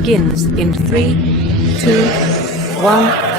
begins in 3, 2, 1.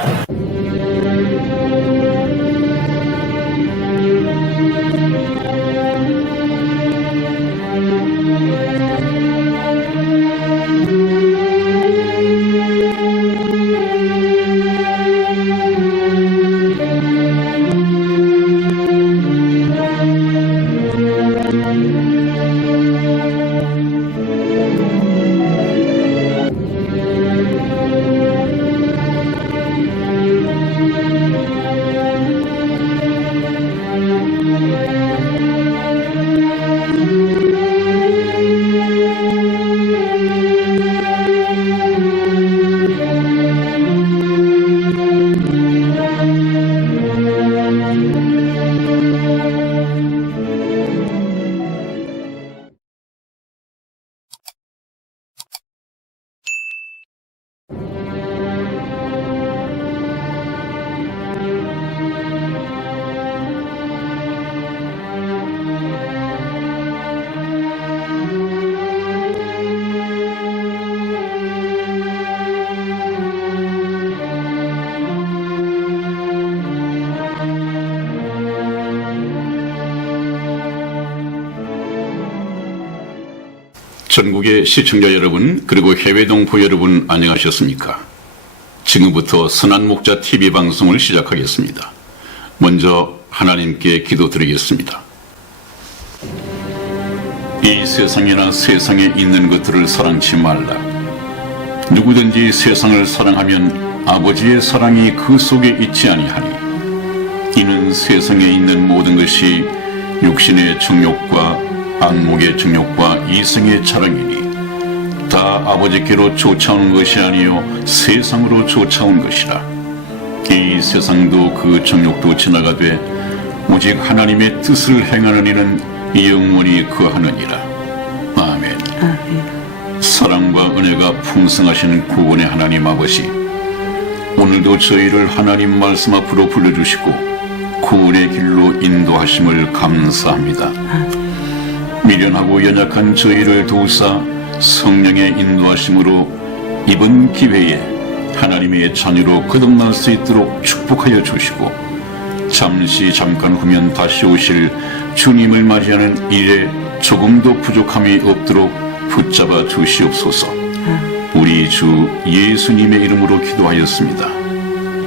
전국의 시청자 여러분, 그리고 해외 동포 여러분 안녕하셨습니까? 지금부터 선한 목자 TV 방송을 시작하겠습니다. 먼저 하나님께 기도드리겠습니다. 이 세상이나 세상에 있는 것들을 사랑치 말라. 누구든지 세상을 사랑하면 아버지의 사랑이 그 속에 있지 아니하니, 이는 세상에 있는 모든 것이 육신의 정욕과 안목의 정욕과 이성의 자랑이니 다 아버지께로 쫓아오는 것이 아니요 세상으로 쫓아온 것이라. 이 세상도 그 정욕도 지나가되 오직 하나님의 뜻을 행하는 이는 영원히 거하느니라. 아멘. 아멘. 사랑과 은혜가 풍성하신 구원의 하나님 아버지, 오늘도 저희를 하나님 말씀 앞으로 불러주시고 구원의 길로 인도하심을 감사합니다. 아멘. 미련하고 연약한 저희를 도우사 성령의 인도하심으로 이번 기회에 하나님의 자녀로 거듭날 수 있도록 축복하여 주시고, 잠깐 후면 다시 오실 주님을 맞이하는 일에 조금도 부족함이 없도록 붙잡아 주시옵소서. 우리 주 예수님의 이름으로 기도하였습니다.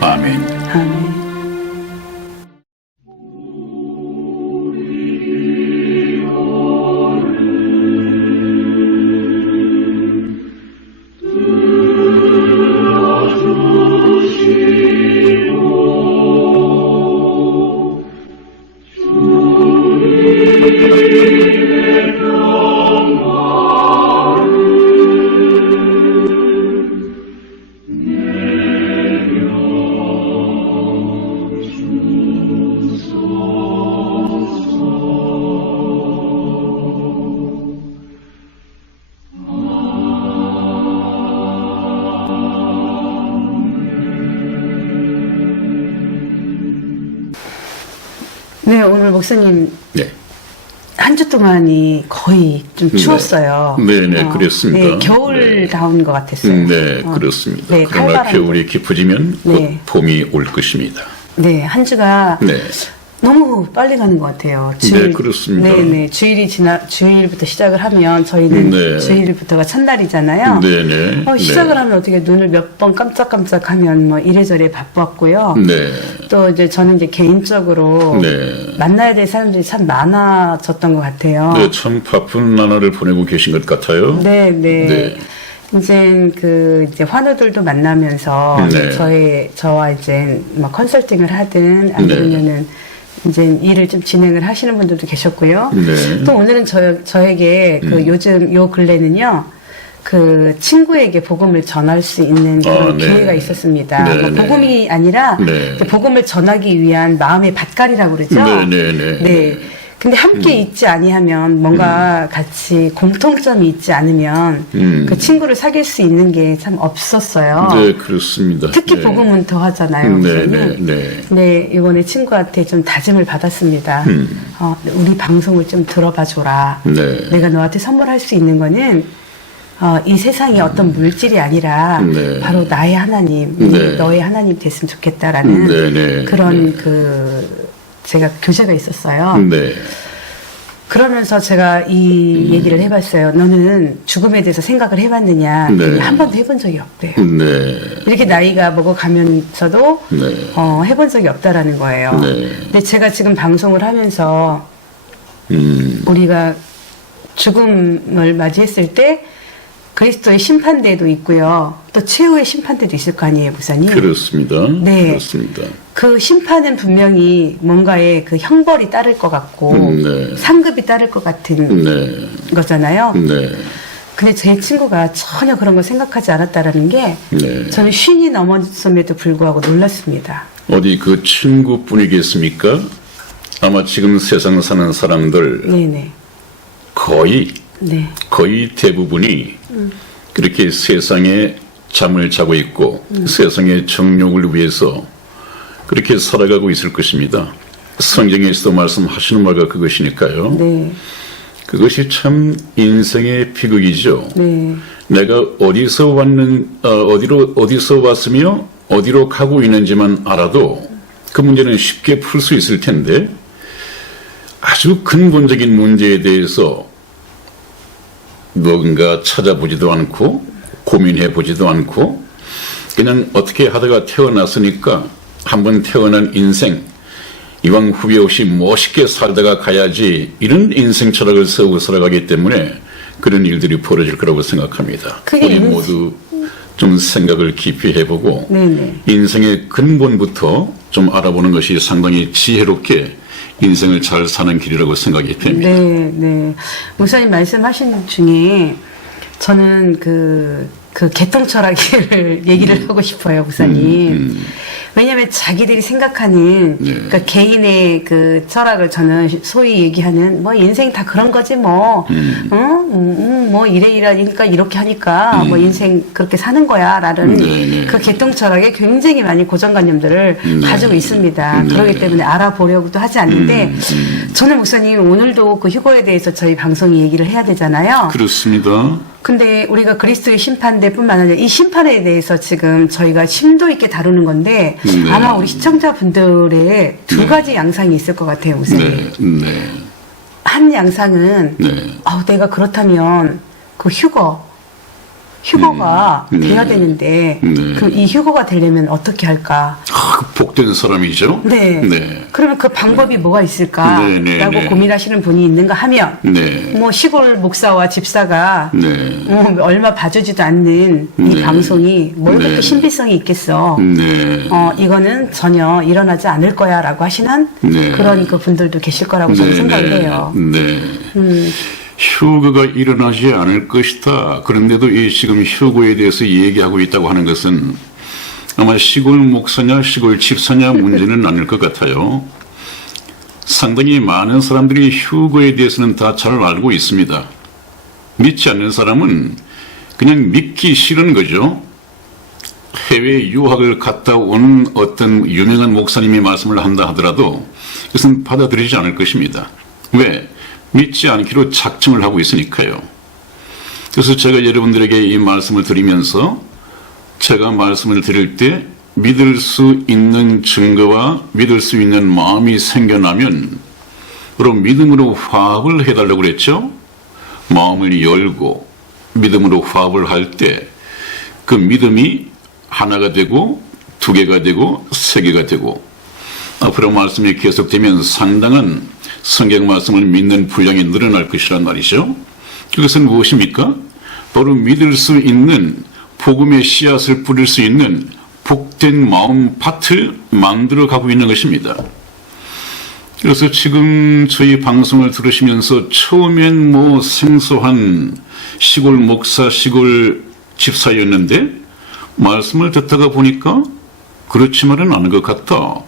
아멘. 아멘. 네, 오늘 목사님. 네. 한 주 동안이 거의 좀 추웠어요. 네네, 그렇습니다. 네, 겨울다운 것 같았어요. 네, 그렇습니다. 네, 그러나 겨울이 깊어지면 곧 네. 봄이 올 것입니다. 네, 한 주가 네. 너무 빨리 가는 것 같아요. 네, 그렇습니다. 네네. 주일부터 시작을 하면 저희는 네. 주일부터가 첫날이잖아요. 네네. 시작을 네. 하면 어떻게 눈을 몇 번 깜짝깜짝 하면 뭐 이래저래 바빴고요. 네. 또 이제 저는 이제 개인적으로 네. 만나야 될 사람들이 참 많아졌던 것 같아요. 네, 참 바쁜 나날을 보내고 계신 것 같아요. 네. 네. 이제 환우들도 만나면서 네. 저와 이제 뭐 컨설팅을 하든 아니면은 이제 일을 좀 진행을 하시는 분들도 계셨고요. 네. 또 오늘은 저에게 그 요즘 요 근래는요, 그 친구에게 복음을 전할 수 있는 그런 네. 기회가 있었습니다. 네, 뭐 네. 복음이 아니라 네. 복음을 전하기 위한 마음의 밭갈이라고 그러죠. 네. 근데 함께 있지 아니하면 뭔가 같이 공통점이 있지 않으면 그 친구를 사귈 수 있는 게 참 없었어요. 네, 그렇습니다. 특히 네. 복음은 더 하잖아요. 네. 네, 이번에 친구한테 좀 다짐을 받았습니다. 우리 방송을 좀 들어봐 줘라. 네. 내가 너한테 선물할 수 있는 거는 이 세상이 어떤 물질이 아니라 네. 바로 나의 하나님, 네. 너의 하나님 됐으면 좋겠다라는 네, 네. 그런 네. 제가 교제가 있었어요. 네. 그러면서 제가 이 얘기를 해봤어요. 너는 죽음에 대해서 생각을 해봤느냐? 네. 한 번도 해본 적이 없대요. 네. 이렇게 나이가 먹어가면서도 네. 해본 적이 없다라는 거예요. 네. 근데 제가 지금 방송을 하면서 우리가 죽음을 맞이했을 때 그리스도의 심판대도 있고요. 또 최후의 심판대도 있을 거 아니에요, 목사님? 그렇습니다. 네. 그렇습니다. 그 심판은 분명히 뭔가의 그 형벌이 따를 것 같고 네. 상급이 따를 것 같은 네. 거잖아요. 네. 근데 제 친구가 전혀 그런 걸 생각하지 않았다라는 게 네. 저는 쉰이 넘었음에도 불구하고 놀랐습니다. 어디 그 친구뿐이겠습니까? 아마 지금 세상 사는 사람들 네네. 거의 대부분이 그렇게 세상에 잠을 자고 있고 세상의 정욕을 위해서 그렇게 살아가고 있을 것입니다. 성경에서도 말씀하시는 바가 그것이니까요. 네. 그것이 참 인생의 비극이죠. 네. 내가 어디서 왔으며 어디로 가고 있는지만 알아도 그 문제는 쉽게 풀 수 있을 텐데 아주 근본적인 문제에 대해서 뭔가 찾아보지도 않고 고민해 보지도 않고 그냥 어떻게 하다가 태어났으니까 한번 태어난 인생 이왕 후회 없이 멋있게 살다가 가야지 이런 인생 철학을 세우고 살아가기 때문에 그런 일들이 벌어질 거라고 생각합니다. 우리 모두 좀 생각을 깊이 해보고 네네. 인생의 근본부터 좀 알아보는 것이 상당히 지혜롭게 인생을 잘 사는 길이라고 생각이 됩니다. 네, 네. 목사님 말씀하신 중에 저는 그 개통 철학을 얘기를 하고 싶어요, 목사님. 왜냐하면 자기들이 생각하는 네. 그러니까 개인의 그 철학을 저는 소위 얘기하는 뭐 인생 다 그런 거지 뭐, 뭐 이래이러니까 이렇게 하니까 뭐 인생 그렇게 사는 거야라는 네. 그 개통 철학에 굉장히 많이 고정관념들을 가지고 있습니다. 네. 그렇기 때문에 알아보려고도 하지 않는데 저는 목사님 오늘도 그 휴거에 대해서 저희 방송이 얘기를 해야 되잖아요. 그렇습니다. 근데 우리가 그리스도의 심판대뿐만 아니라 이 심판에 대해서 지금 저희가 심도 있게 다루는 건데 네. 아마 우리 시청자분들의 두 가지 양상이 있을 것 같아요, 목사님. 네. 네. 한 양상은 네. 내가 그렇다면 그 휴거가 네. 돼야 되는데 네. 그럼 이 휴거가 되려면 어떻게 할까? 그 복된 사람이죠. 네. 네. 그러면 그 방법이 뭐가 있을까라고 네, 네, 네. 고민하시는 분이 있는가 하면 네. 뭐 시골 목사와 집사가 네. 얼마 봐주지도 않는 이 네. 방송이 뭘 네. 그렇게 신비성이 있겠어. 네. 이거는 전혀 일어나지 않을 거야 라고 하시는 네. 그런 그 분들도 계실 거라고 저는 생각을 해요. 네. 휴거가 일어나지 않을 것이다. 그런데도 이 지금 휴거에 대해서 얘기하고 있다고 하는 것은 아마 시골 목사냐 시골 집사냐 문제는 아닐 것 같아요. 상당히 많은 사람들이 휴거에 대해서는 다 잘 알고 있습니다. 믿지 않는 사람은 그냥 믿기 싫은 거죠. 해외 유학을 갔다 온 어떤 유명한 목사님이 말씀을 한다 하더라도 그것은 받아들이지 않을 것입니다. 왜? 믿지 않기로 작정을 하고 있으니까요. 그래서 제가 여러분들에게 이 말씀을 드리면서 제가 말씀을 드릴 때 믿을 수 있는 증거와 믿을 수 있는 마음이 생겨나면 그럼 믿음으로 화합을 해달라고 그랬죠. 마음을 열고 믿음으로 화합을 할 때 그 믿음이 하나가 되고 두 개가 되고 세 개가 되고 앞으로 말씀이 계속되면 상당한 성경 말씀을 믿는 분량이 늘어날 것이란 말이죠. 그것은 무엇입니까? 바로 믿을 수 있는 복음의 씨앗을 뿌릴 수 있는 복된 마음 밭을 만들어 가고 있는 것입니다. 그래서 지금 저희 방송을 들으시면서 처음엔 뭐 생소한 시골 목사, 시골 집사였는데 말씀을 듣다가 보니까 그렇지만은 않은 것 같다.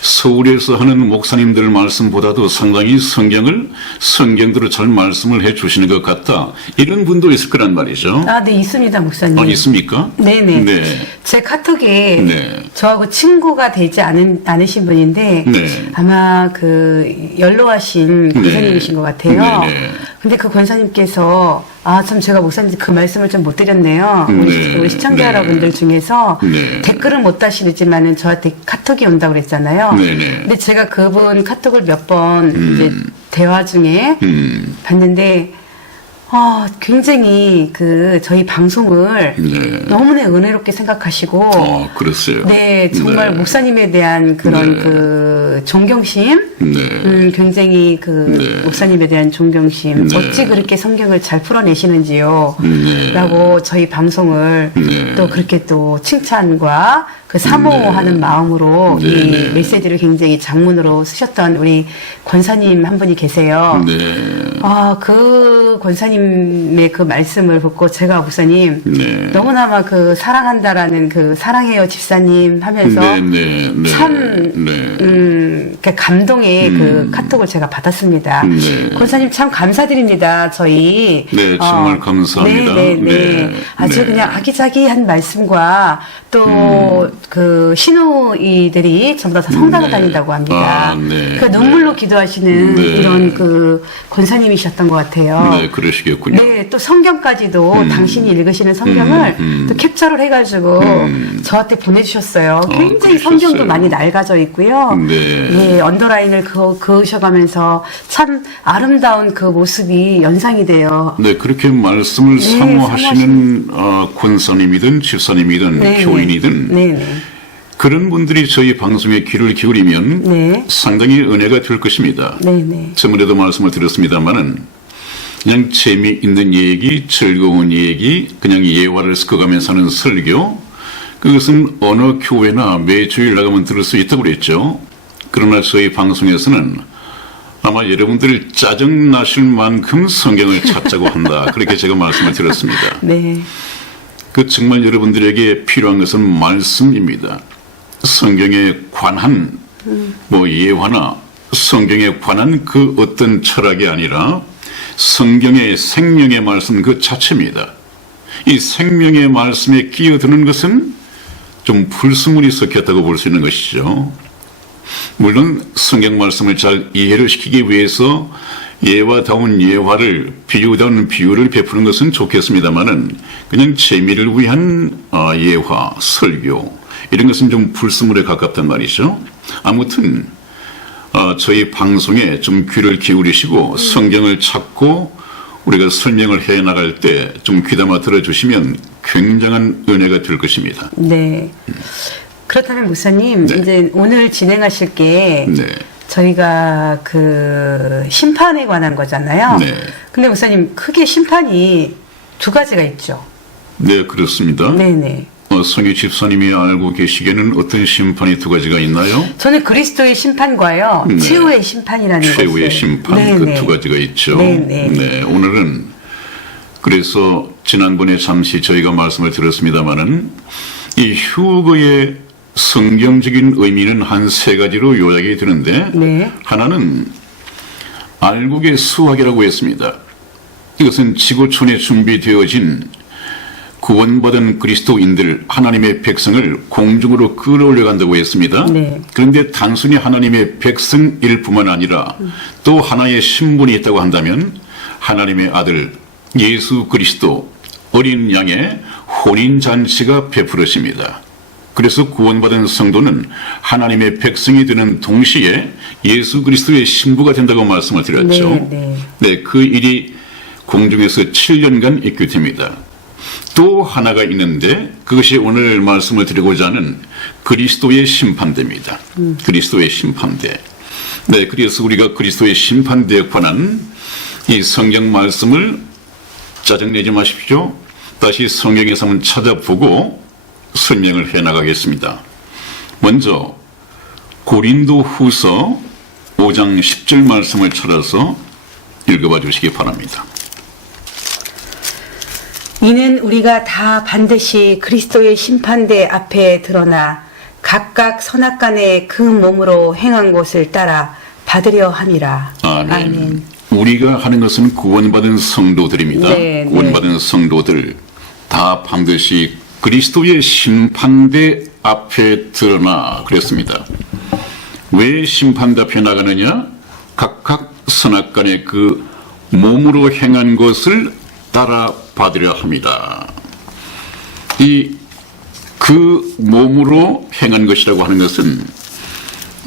서울에서 하는 목사님들 말씀보다도 상당히 성경대로 잘 말씀을 해 주시는 것 같다. 이런 분도 있을 거란 말이죠. 네, 있습니다, 목사님. 있습니까? 네네. 네. 제 카톡에 네. 저하고 친구가 되지 않으신 분인데 네. 아마 그 연로하신 네. 교사님이신 것 같아요. 네, 네. 근데 그 권사님께서 참 제가 목사님 그 말씀을 좀 못 드렸네요. 우리 시청자 네. 여러분들 중에서 네. 댓글은 못 다시지만은 저한테 카톡이 온다고 그랬잖아요. 네네. 근데 제가 그분 카톡을 몇 번 이제 대화 중에 봤는데 굉장히 저희 방송을 네. 너무나 은혜롭게 생각하시고 그랬어요. 네, 정말 네. 목사님에 대한 그런 네. 존경심, 네. 굉장히 네. 목사님에 대한 존경심, 네. 어찌 그렇게 성경을 잘 풀어내시는지요? 네. 라고 저희 방송을 네. 또 그렇게 또 칭찬과 사모하는 네. 마음으로 네. 이 네. 메시지를 굉장히 장문으로 쓰셨던 우리 권사님 한 분이 계세요. 네. 그 권사님의 그 말씀을 듣고 제가 목사님 네. 너무나마 사랑한다라는 사랑해요 집사님 하면서 네. 네. 네. 참 네. 감동의 카톡을 제가 받았습니다. 네. 권사님 참 감사드립니다. 저희 네, 정말 감사합니다. 네. 네. 아주 네. 그냥 아기자기한 말씀과 또 신우이들이 전부 다 성당을 네. 다닌다고 합니다. 네. 눈물로 네. 기도하시는 네. 이런 권사님이셨던 것 같아요. 네, 그러시겠군요. 네, 또 성경까지도 당신이 읽으시는 성경을 또 캡처를 해가지고 저한테 보내주셨어요. 굉장히 그러셨어요. 성경도 많이 낡아져 있고요. 네. 예, 언더라인을 그으셔가면서 참 아름다운 그 모습이 연상이 돼요. 네, 그렇게 말씀을 네, 사모하시는 권사님이든 집사님이든 네, 교인이든 네. 그런 분들이 저희 방송에 귀를 기울이면 네. 상당히 은혜가 될 것입니다. 네네. 저번에도 말씀을 드렸습니다만은 그냥 재미있는 얘기, 즐거운 얘기, 그냥 예화를 섞어가면서 하는 설교, 그것은 어느 교회나 매주일 나가면 들을 수 있다고 그랬죠. 그러나 저희 방송에서는 아마 여러분들이 짜증나실 만큼 성경을 찾자고 한다. 그렇게 제가 말씀을 드렸습니다. 네. 정말 여러분들에게 필요한 것은 말씀입니다. 성경에 관한 예화나 성경에 관한 그 어떤 철학이 아니라 성경의 생명의 말씀 그 자체입니다. 이 생명의 말씀에 끼어드는 것은 좀 불순물이 섞였다고 볼 수 있는 것이죠. 물론 성경 말씀을 잘 이해를 시키기 위해서 예화다운 예화를, 비유다운 비유를 베푸는 것은 좋겠습니다만은 그냥 재미를 위한 예화, 설교 이런 것은 좀 불순물에 가깝단 말이죠. 아무튼 저희 방송에 좀 귀를 기울이시고 성경을 찾고 우리가 설명을 해 나갈 때 좀 귀담아 들어주시면 굉장한 은혜가 될 것입니다. 네. 그렇다면 목사님, 네. 이제 오늘 진행하실 게 네. 저희가 심판에 관한 거잖아요. 네. 근데 목사님, 크게 심판이 두 가지가 있죠. 네, 그렇습니다. 네네. 성희 집사님이 알고 계시기에는 어떤 심판이 두 가지가 있나요? 저는 그리스도의 심판과요, 네. 최후의 심판이라는 최후의 것을. 심판 그 두 가지가 있죠. 네네. 네, 오늘은 그래서 지난번에 잠시 저희가 말씀을 드렸습니다마는 이 휴거의 성경적인 의미는 한 세 가지로 요약이 되는데 네. 하나는 알곡의 수확이라고 했습니다. 이것은 지구촌에 준비되어진 구원받은 그리스도인들, 하나님의 백성을 공중으로 끌어올려간다고 했습니다. 네. 그런데 단순히 하나님의 백성일 뿐만 아니라 또 하나의 신분이 있다고 한다면 하나님의 아들 예수 그리스도 어린 양의 혼인잔치가 베풀어집니다. 그래서 구원받은 성도는 하나님의 백성이 되는 동시에 예수 그리스도의 신부가 된다고 말씀을 드렸죠. 네, 그 일이 공중에서 7년간 있게 됩니다. 또 하나가 있는데 그것이 오늘 말씀을 드리고자 하는 그리스도의 심판대입니다. 그리스도의 심판대. 네, 그래서 우리가 그리스도의 심판대에 관한 이 성경 말씀을 짜증내지 마십시오. 다시 성경에서 한번 찾아보고 설명을 해나가겠습니다. 먼저 고린도 후서 5장 10절 말씀을 찾아서 읽어봐 주시기 바랍니다. 이는 우리가 다 반드시 그리스도의 심판대 앞에 드러나 각각 선악간에 그 몸으로 행한 것을 따라 받으려 함이라. 아멘. 우리가 하는 것은 구원받은 성도들입니다. 네, 구원받은 네. 성도들 다 반드시 그리스도의 심판대 앞에 드러나 그랬습니다. 왜 심판대 앞에 나가느냐? 각각 선악간에 그 몸으로 행한 것을 따라 받으려 합니다. 그 몸으로 행한 것이라고 하는 것은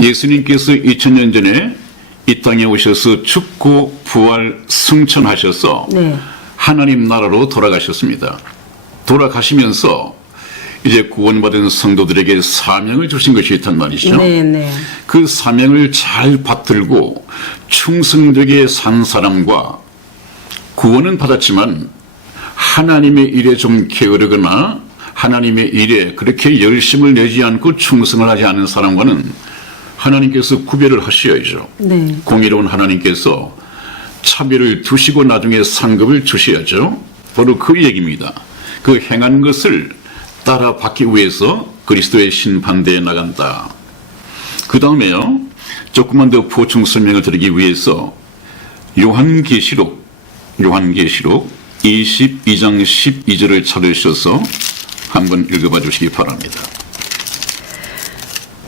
예수님께서 2000년 전에 이 땅에 오셔서 죽고 부활 승천하셔서 네. 하나님 나라로 돌아가셨습니다. 돌아가시면서 이제 구원받은 성도들에게 사명을 주신 것이 있단 말이죠. 네, 네. 그 사명을 잘 받들고 충성되게 산 사람과 구원은 받았지만 하나님의 일에 좀 게으르거나 하나님의 일에 그렇게 열심을 내지 않고 충성을 하지 않은 사람과는 하나님께서 구별을 하셔야죠. 네. 공의로운 하나님께서 차별을 두시고 나중에 상급을 주셔야죠. 바로 그 얘기입니다. 그 행한 것을 따라 받기 위해서 그리스도의 심판대에 나간다. 그 다음에요. 조금만 더 보충 설명을 드리기 위해서 요한계시록 22장 12절을 찾으셔서 한번 읽어봐 주시기 바랍니다.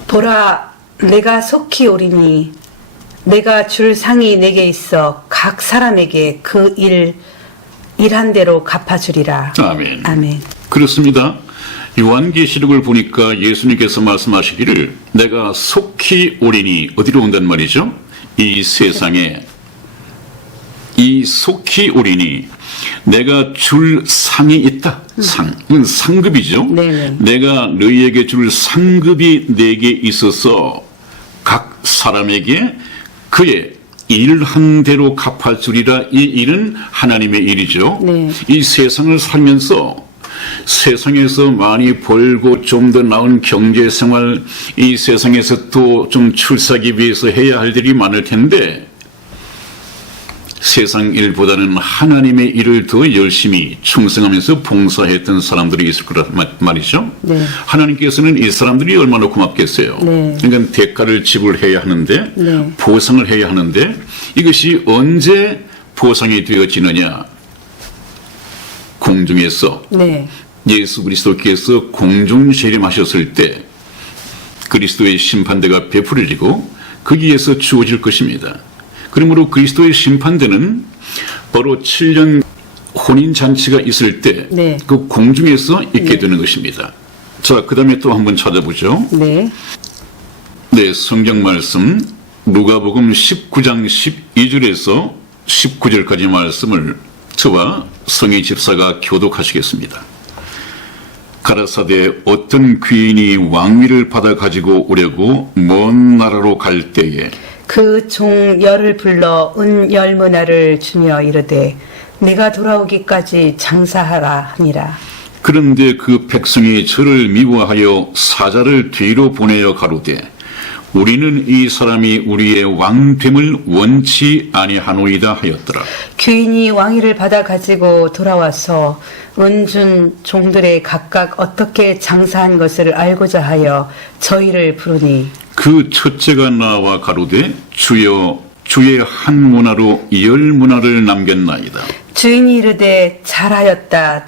보라, 내가 속히 오리니 내가 줄 상이 내게 있어 각 사람에게 그 일한 대로 갚아주리라. 아멘. 아멘. 그렇습니다. 요한계시록을 보니까 예수님께서 말씀하시기를 내가 속히 오리니 어디로 온단 말이죠? 이 세상에 이 속히 오리니 내가 줄 상이 있다. 이건 상급이죠. 네네. 내가 너희에게 줄 상급이 내게 있어서 각 사람에게 그의 일한 대로 갚아주리라. 이 일은 하나님의 일이죠. 네. 이 세상을 살면서 세상에서 많이 벌고 좀 더 나은 경제생활, 이 세상에서 또 좀 출세하기 위해서 해야 할 일이 많을 텐데 세상 일보다는 하나님의 일을 더 열심히 충성하면서 봉사했던 사람들이 있을 거란 말이죠. 네. 하나님께서는 이 사람들이 얼마나 고맙겠어요. 네. 그러니까 대가를 지불해야 하는데 네. 보상을 해야 하는데 이것이 언제 보상이 되어지느냐. 공중에서 네. 예수 그리스도께서 공중 재림하셨을 때 그리스도의 심판대가 베풀어지고 거기에서 주어질 것입니다. 그러므로 그리스도의 심판대는 바로 7년 혼인잔치가 있을 때 네. 그 공중에서 있게 되는 것입니다. 자, 그 다음에 또 한번 찾아보죠. 네. 네, 성경 말씀 누가복음 19장 12절에서 19절까지 말씀을 저와 성희 집사가 교독하시겠습니다. 가라사대 어떤 귀인이 왕위를 받아 가지고 오려고 먼 나라로 갈 때에 그 종 열을 불러 은 열문화를 주며 이르되 내가 돌아오기까지 장사하라 하니라. 그런데 그 백성이 저를 미워하여 사자를 뒤로 보내어 가로되 우리는 이 사람이 우리의 왕됨을 원치 아니하노이다 하였더라. 귀인이 왕위를 받아 가지고 돌아와서 은준 종들의 각각 어떻게 장사한 것을 알고자 하여 저희를 부르니 그 첫째가 나와 가로되 주여 주의 한 문화로 열 문화를 남겼나이다. 주인이 이르되 잘하였다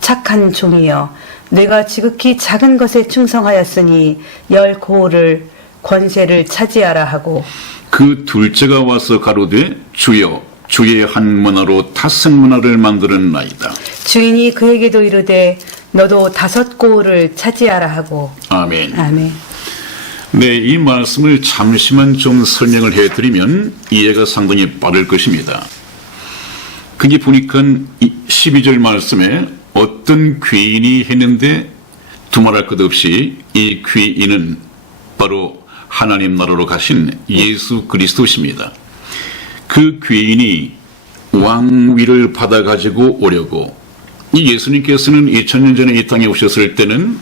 착한 종이여 내가 지극히 작은 것에 충성하였으니 열 고을을 권세를 차지하라 하고 그 둘째가 와서 가로되 주여 주의 한 문화로 5 문화를 만들었나이다. 주인이 그에게도 이르되 너도 5 고을을 차지하라 하고 아멘. 아멘. 네, 이 말씀을 잠시만 좀 설명을 해드리면 이해가 상당히 빠를 것입니다. 거기 보니까 12절 말씀에 어떤 귀인이 했는데 두말할 것 없이 이 귀인은 바로 하나님 나라로 가신 예수 그리스도십니다. 그 귀인이 왕위를 받아가지고 오려고 이 예수님께서는 2000년 전에 이 땅에 오셨을 때는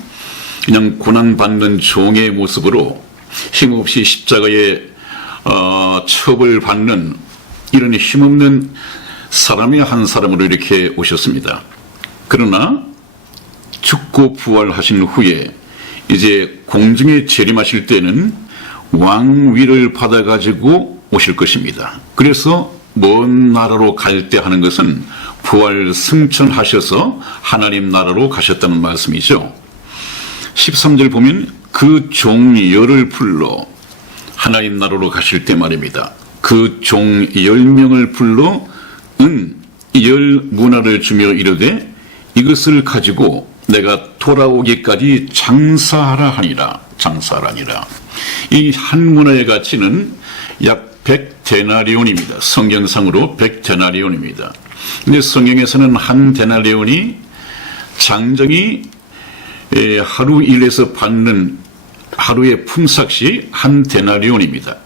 그냥 고난받는 종의 모습으로 힘없이 십자가에 처벌받는 이런 힘없는 사람의 한 사람으로 이렇게 오셨습니다. 그러나 죽고 부활하신 후에 이제 공중에 재림하실 때는 왕위를 받아가지고 오실 것입니다. 그래서 먼 나라로 갈 때 하는 것은 부활 승천하셔서 하나님 나라로 가셨다는 말씀이죠. 13절 보면 그 종 열을 불러 하나님 나라로 가실 때 말입니다. 그 종 10명을 불러 열 문화를 주며 이르되 이것을 가지고 내가 돌아오기까지 장사하라 하니라. 장사하라니라. 이 한 문화의 가치는 약 100데나리온입니다. 성경상으로 100데나리온입니다. 근데 성경에서는 한 데나리온이 장정이 하루 일에서 받는 하루의 품삯이 한 데나리온입니다.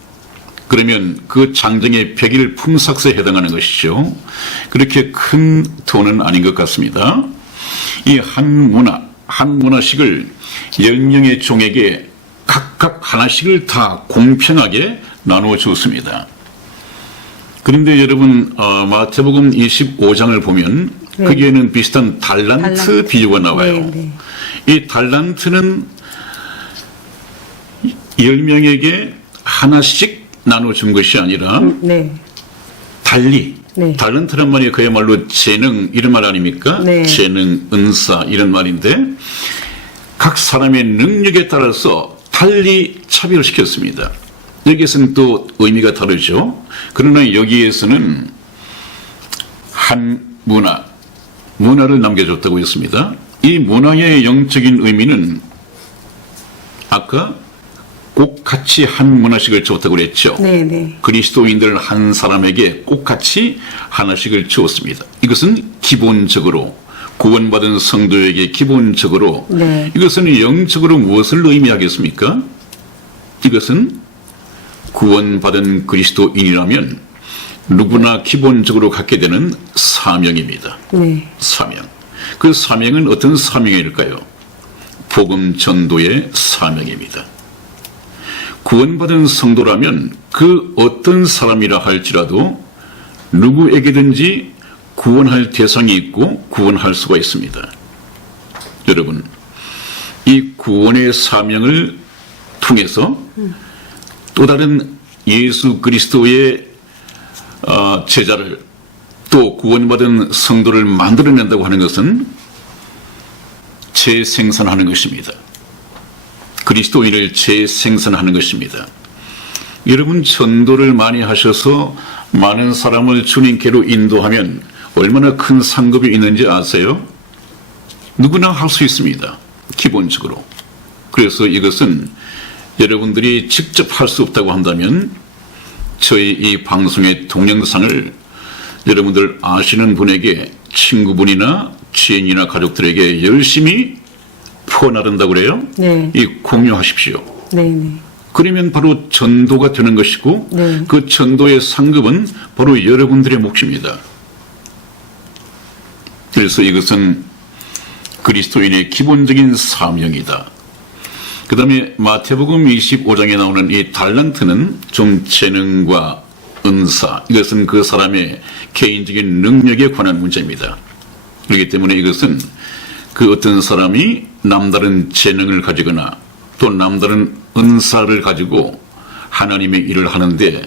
그러면 그 장정의 100일 품삯에 해당하는 것이죠. 그렇게 큰 돈은 아닌 것 같습니다. 이 한 문화씩을 10명의 종에게 각각 하나씩을 다 공평하게 나누어 주었습니다. 그런데 여러분 마태복음 25장을 보면 네. 거기에는 비슷한 달란트 비유가 나와요. 네, 이 달란트는 10명에게 하나씩 나눠준 것이 아니라 네. 달리 네. 달란트란 말이 그야말로 재능 이런 말 아닙니까? 네. 재능, 은사 이런 말인데 각 사람의 능력에 따라서 달리 차별을 시켰습니다. 여기에서는 또 의미가 다르죠. 그러나 여기에서는 한 문화를 남겨줬다고 했습니다. 이 문화의 영적인 의미는 아까 꼭 같이 한 문화씩을 줬다고 그랬죠. 네, 네. 그리스도인들 한 사람에게 꼭 같이 하나씩을 주었습니다. 이것은 기본적으로 구원받은 성도에게 기본적으로 네. 이것은 영적으로 무엇을 의미하겠습니까? 이것은 구원받은 그리스도인이라면 누구나 기본적으로 갖게 되는 사명입니다. 네. 사명. 그 사명은 어떤 사명일까요? 복음 전도의 사명입니다. 구원받은 성도라면 그 어떤 사람이라 할지라도 누구에게든지 구원할 대상이 있고 구원할 수가 있습니다. 여러분, 이 구원의 사명을 통해서 또 다른 예수 그리스도의 제자를 또 구원받은 성도를 만들어낸다고 하는 것은 재생산하는 것입니다. 그리스도인을 재생산하는 것입니다. 여러분 전도를 많이 하셔서 많은 사람을 주님께로 인도하면 얼마나 큰 상급이 있는지 아세요? 누구나 할 수 있습니다. 기본적으로. 그래서 이것은 여러분들이 직접 할 수 없다고 한다면 저희 이 방송의 동영상을 여러분들 아시는 분에게 친구분이나 지인이나 가족들에게 열심히 퍼나른다고 그래요? 네. 이 공유하십시오. 네, 네. 그러면 바로 전도가 되는 것이고 네. 그 전도의 상급은 바로 여러분들의 몫입니다. 그래서 이것은 그리스도인의 기본적인 사명이다. 그 다음에 마태복음 25장에 나오는 이 달란트는 좀 재능과 은사, 이것은 그 사람의 개인적인 능력에 관한 문제입니다. 그렇기 때문에 이것은 그 어떤 사람이 남다른 재능을 가지거나 또 남다른 은사를 가지고 하나님의 일을 하는데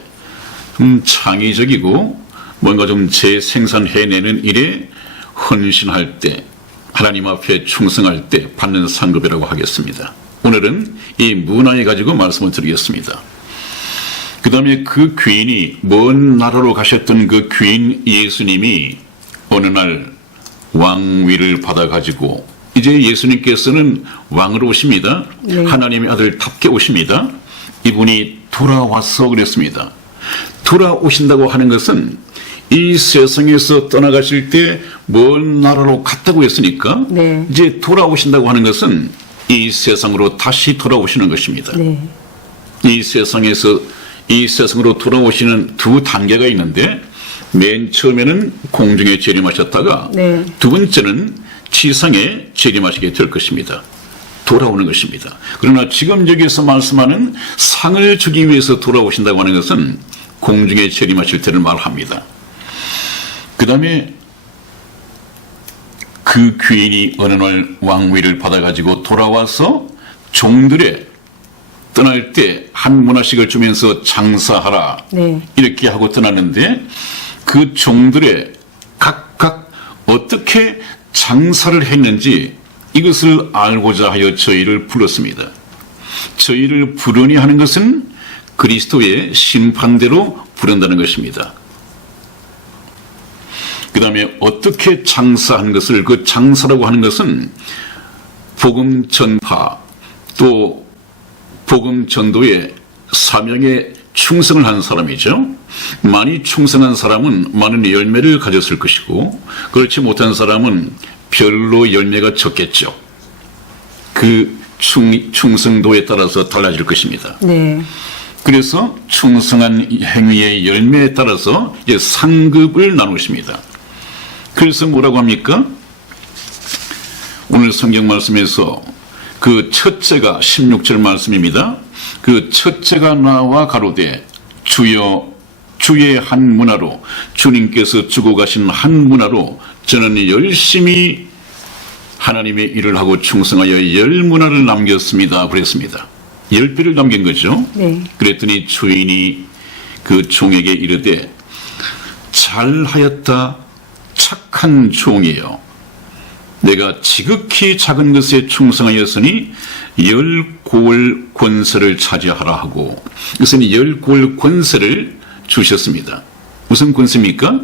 좀 창의적이고 뭔가 좀 재생산해내는 일에 헌신할 때 하나님 앞에 충성할 때 받는 상급이라고 하겠습니다. 오늘은 이 문화에 가지고 말씀을 드리겠습니다. 그 다음에 그 귀인이 먼 나라로 가셨던 그 귀인 예수님이 어느 날 왕위를 받아가지고 이제 예수님께서는 왕으로 오십니다. 네. 하나님의 아들답게 오십니다. 이분이 돌아왔어 그랬습니다. 돌아오신다고 하는 것은 이 세상에서 떠나가실 때 먼 나라로 갔다고 했으니까 네. 이제 돌아오신다고 하는 것은 이 세상으로 다시 돌아오시는 것입니다. 네. 이 세상으로 돌아오시는 두 단계가 있는데 맨 처음에는 공중에 재림하셨다가 네. 두 번째는 지상에 재림하시게 될 것입니다. 돌아오는 것입니다. 그러나 지금 여기에서 말씀하는 상을 주기 위해서 돌아오신다고 하는 것은 공중에 재림하실 때를 말합니다. 그 다음에 그 귀인이 어느 날 왕위를 받아가지고 돌아와서 종들의 떠날 때 한 문화씩을 주면서 장사하라 네. 이렇게 하고 떠나는데 그 종들의 각각 어떻게 장사를 했는지 이것을 알고자 하여 저희를 불렀습니다. 저희를 부르니 하는 것은 그리스도의 심판대로 부른다는 것입니다. 그 다음에 어떻게 장사한 것을, 그 장사라고 하는 것은 복음 전파, 또 복음 전도의 사명에 충성을 한 사람이죠. 많이 충성한 사람은 많은 열매를 가졌을 것이고, 그렇지 못한 사람은 별로 열매가 적겠죠. 그 충성도에 따라서 달라질 것입니다. 네. 그래서 충성한 행위의 열매에 따라서 이제 상급을 나누십니다. 그래서 뭐라고 합니까? 오늘 성경 말씀에서 그 첫째가 16절 말씀입니다. 그 첫째가 나와 가로되 주여 주의 한 문화로, 주님께서 주고 가신 한 문화로 저는 열심히 하나님의 일을 하고 충성하여 10문화를 남겼습니다. 그랬습니다. 10배를 남긴 거죠. 네. 그랬더니 주인이 그 종에게 이르되 잘하였다, 착한 종이여. 내가 지극히 작은 것에 충성하였으니 10고을 권세를 차지하라 하고, 이것은 10고을 권세를 주셨습니다. 무슨 권세입니까?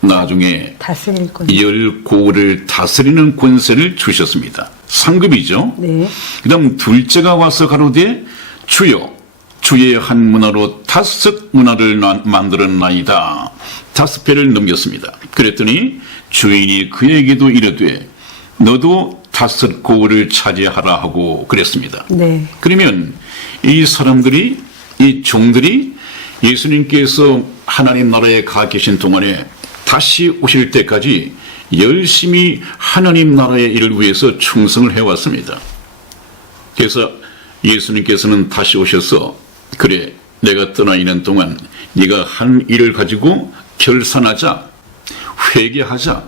나중에 다스릴 권세. 10고을을 다스리는 권세를 주셨습니다. 상급이죠. 네. 그 다음 둘째가 와서 가로되 주여 주의 한 문화로 5문화를 만들었나이다. 5배를 넘겼습니다. 그랬더니 주인이 그에게도 이르되 너도 5고을을 차지하라 하고 그랬습니다. 네. 그러면 이 사람들이, 이 종들이 예수님께서 하나님 나라에 가 계신 동안에 다시 오실 때까지 열심히 하나님 나라의 일을 위해서 충성을 해왔습니다. 그래서 예수님께서는 다시 오셔서 그래, 내가 떠나 있는 동안 네가 한 일을 가지고 결산하자, 회개하자.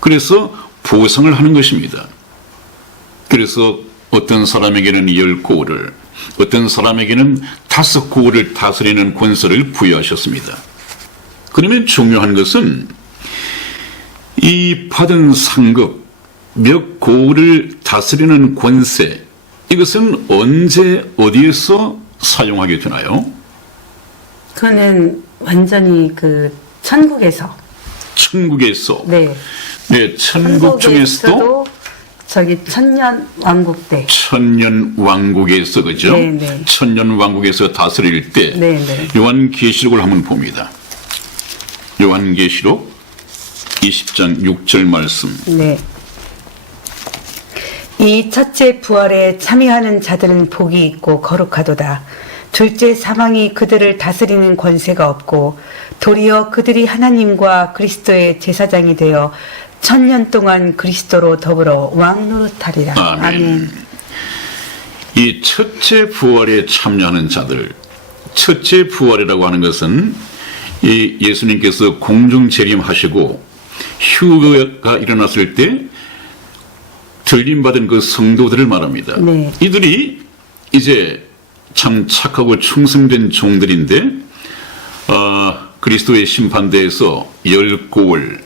그래서 보상을 하는 것입니다. 그래서 어떤 사람에게는 10고을을, 어떤 사람에게는 5고을을 다스리는 권세를 부여하셨습니다. 그러면 중요한 것은 이 받은 상급, 몇 고을을 다스리는 권세, 이것은 언제 어디에서 사용하게 되나요? 그거는 완전히 그 천국에서. 천국에서. 네. 네, 천국 중에서도 저기 천년 왕국 때. 천년 왕국에서, 그죠? 네, 네. 천년 왕국에서 다스릴 때. 네, 네. 요한계시록을 한번 봅니다. 요한계시록 20장 6절 말씀. 네. 이 첫째 부활에 참여하는 자들은 복이 있고 거룩하도다. 둘째 사망이 그들을 다스리는 권세가 없고 도리어 그들이 하나님과 그리스도의 제사장이 되어 1000년 동안 그리스도로 더불어 왕노릇하리라. 아멘. 이 첫째 부활에 참여하는 자들, 첫째 부활이라고 하는 것은 이 예수님께서 공중 재림하시고 휴거가 일어났을 때 들림받은 그 성도들을 말합니다. 네. 이들이 이제 참 착하고 충성된 종들인데 그리스도의 심판대에서 10고을,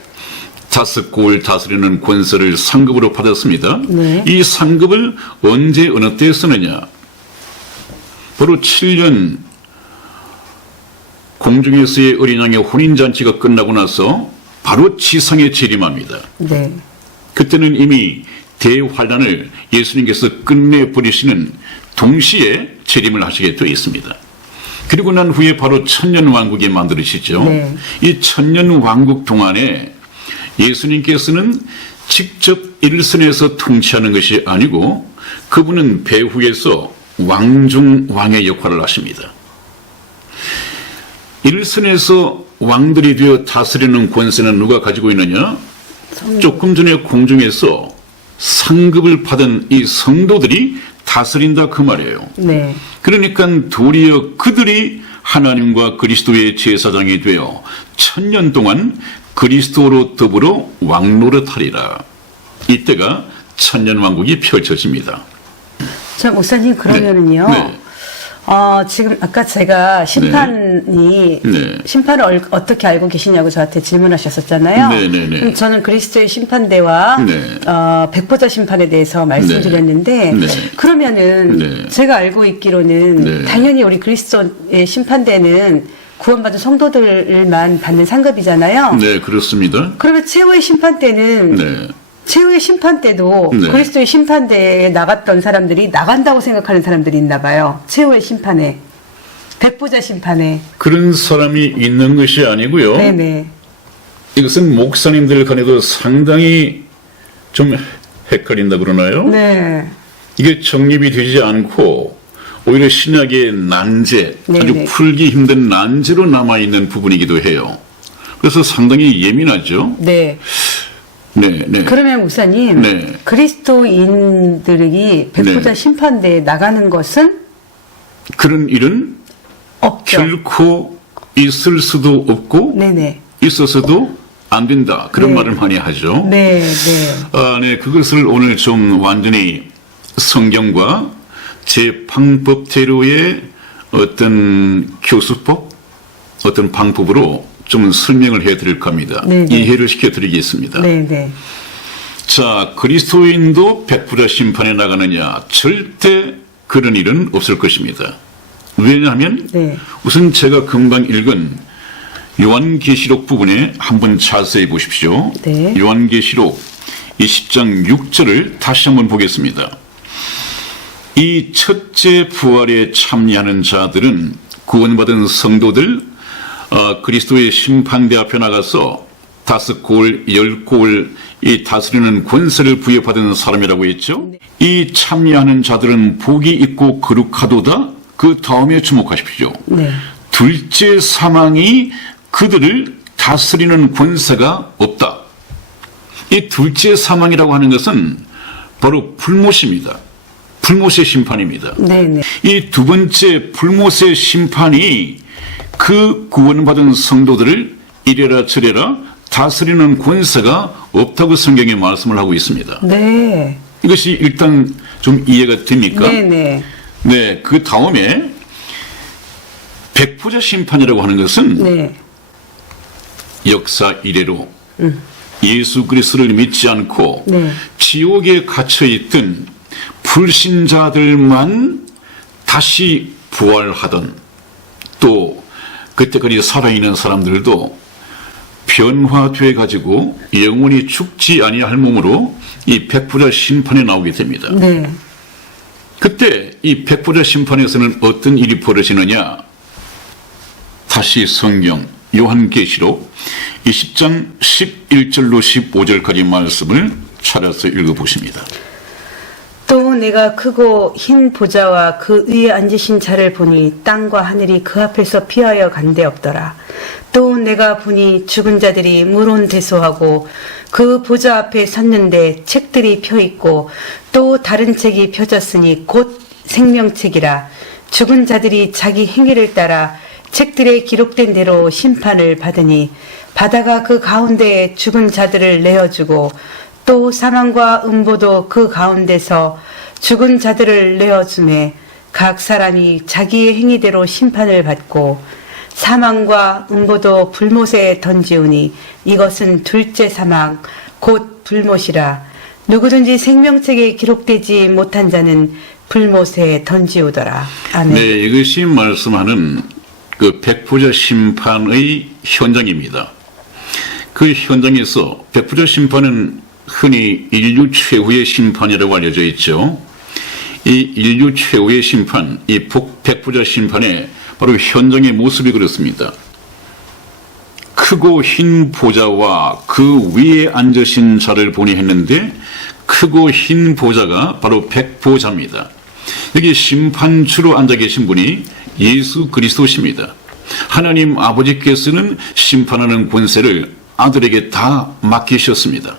5고을 다스리는 권세를 상급으로 받았습니다. 네. 이 상급을 언제 어느 때 쓰느냐? 바로 7년 공중에서의 어린 양의 혼인잔치가 끝나고 나서 바로 지상에 재림합니다. 네. 그때는 이미 대환란을 예수님께서 끝내버리시는 동시에 재림을 하시게 되어 있습니다. 그리고 난 후에 바로 천년 왕국이 만들어지죠. 네. 이 천년 왕국 동안에 예수님께서는 직접 일선에서 통치하는 것이 아니고 그분은 배후에서 왕중왕의 역할을 하십니다. 일선에서 왕들이 되어 다스리는 권세는 누가 가지고 있느냐? 조금 전에 공중에서 상급을 받은 이 성도들이 다스린다 그 말이에요. 네. 그러니까 도리어 그들이 하나님과 그리스도의 제사장이 되어 1000년 동안 그리스도로 더불어 왕노릇하리라. 이때가 천년왕국이 펼쳐집니다. 자, 목사님 그러면은요. 네. 지금 아까 제가 심판이 네. 심판을 어떻게 알고 계시냐고 저한테 질문하셨었잖아요. 네. 그럼 저는 그리스도의 심판대와 네. 백보자 심판에 대해서 말씀드렸는데 네. 그러면은 네. 제가 알고 있기로는 네. 당연히 우리 그리스도의 심판대는 구원받은 성도들만 받는 상급이잖아요. 네, 그렇습니다. 그러면 최후의 심판 때는 네. 최후의 심판 때도 네. 그리스도의 심판대에 나갔던 사람들이 나간다고 생각하는 사람들이 있나 봐요. 최후의 심판에. 백보자 심판에. 그런 사람이 있는 것이 아니고요. 네네. 이것은 목사님들 간에도 상당히 좀 헷갈린다 그러나요? 네. 이게 정립이 되지 않고 오히려 신약의 난제, 네네. 아주 풀기 힘든 난제로 남아있는 부분이기도 해요. 그래서 상당히 예민하죠. 네. 네, 네. 그러면 목사님, 네. 그리스도인들이 백보자 네. 심판대에 나가는 것은 그런 일은 없죠. 결코 있을 수도 없고 네네. 있어서도 안 된다. 그런 네. 말을 많이 하죠. 네, 네. 네, 그것을 오늘 좀 완전히 성경과 제 방법대로의 어떤 교수법, 어떤 방법으로 좀 설명을 해드릴 겁니다. 네네. 이해를 시켜드리겠습니다. 네네. 자, 그리스도인도 백부자 심판에 나가느냐? 절대 그런 일은 없을 것입니다. 왜냐하면 네. 우선 제가 금방 읽은 요한계시록 부분에 한번 자세히 보십시오. 네. 요한계시록 20장 6절을 다시 한번 보겠습니다. 이 첫째 부활에 참여하는 자들은 구원받은 성도들, 그리스도의 심판대 앞에 나가서 5골, 10골 이 다스리는 권세를 부여받은 사람이라고 했죠. 이 참여하는 자들은 복이 있고 거룩하도다. 그 다음에 주목하십시오. 네. 둘째 사망이 그들을 다스리는 권세가 없다. 이 둘째 사망이라고 하는 것은 바로 불못입니다. 불못의 심판입니다. 네네. 이 두 번째 불못의 심판이 그 구원받은 성도들을 이래라 저래라 다스리는 권세가 없다고 성경에 말씀을 하고 있습니다. 네. 이것이 일단 좀 이해가 됩니까? 네네. 네, 그 다음에 백부자 심판이라고 하는 것은 네. 역사 이래로 예수 그리스도를 믿지 않고 네. 지옥에 갇혀있던 불신자들만 다시 부활하던 또 그때까지 살아있는 사람들도 변화돼 가지고 영원히 죽지 아니할 몸으로 이 백부자 심판에 나오게 됩니다. 네. 그때 이 백부자 심판에서는 어떤 일이 벌어지느냐? 다시 성경 요한계시록 20장 11절로 15절까지 말씀을 찾아서 읽어보십니다. 또 내가 크고 흰 보좌와 그 위에 앉으신 자를 보니 땅과 하늘이 그 앞에서 피하여 간데 없더라. 또 내가 보니 죽은 자들이 물온대소하고 그 보좌 앞에 섰는데 책들이 펴있고 또 다른 책이 펴졌으니 곧 생명책이라. 죽은 자들이 자기 행위를 따라 책들에 기록된 대로 심판을 받으니 바다가 그 가운데에 죽은 자들을 내어주고 또 사망과 음보도 그 가운데서 죽은 자들을 내어주매 각 사람이 자기의 행위대로 심판을 받고 사망과 음보도 불못에 던지우니 이것은 둘째 사망 곧 불못이라. 누구든지 생명책에 기록되지 못한 자는 불못에 던지우더라. 아멘. 네, 이것이 말씀하는 그 백부자 심판의 현장입니다. 그 현장에서 백부자 심판은 흔히 인류 최후의 심판이라고 알려져 있죠. 이 인류 최후의 심판, 이 백부자 심판의 바로 현장의 모습이 그렇습니다. 크고 흰 보좌와 그 위에 앉으신 자를 보니 했는데 크고 흰 보좌가 바로 백보자입니다. 여기 심판주로 앉아 계신 분이 예수 그리스도십니다. 하나님 아버지께서는 심판하는 권세를 아들에게 다 맡기셨습니다.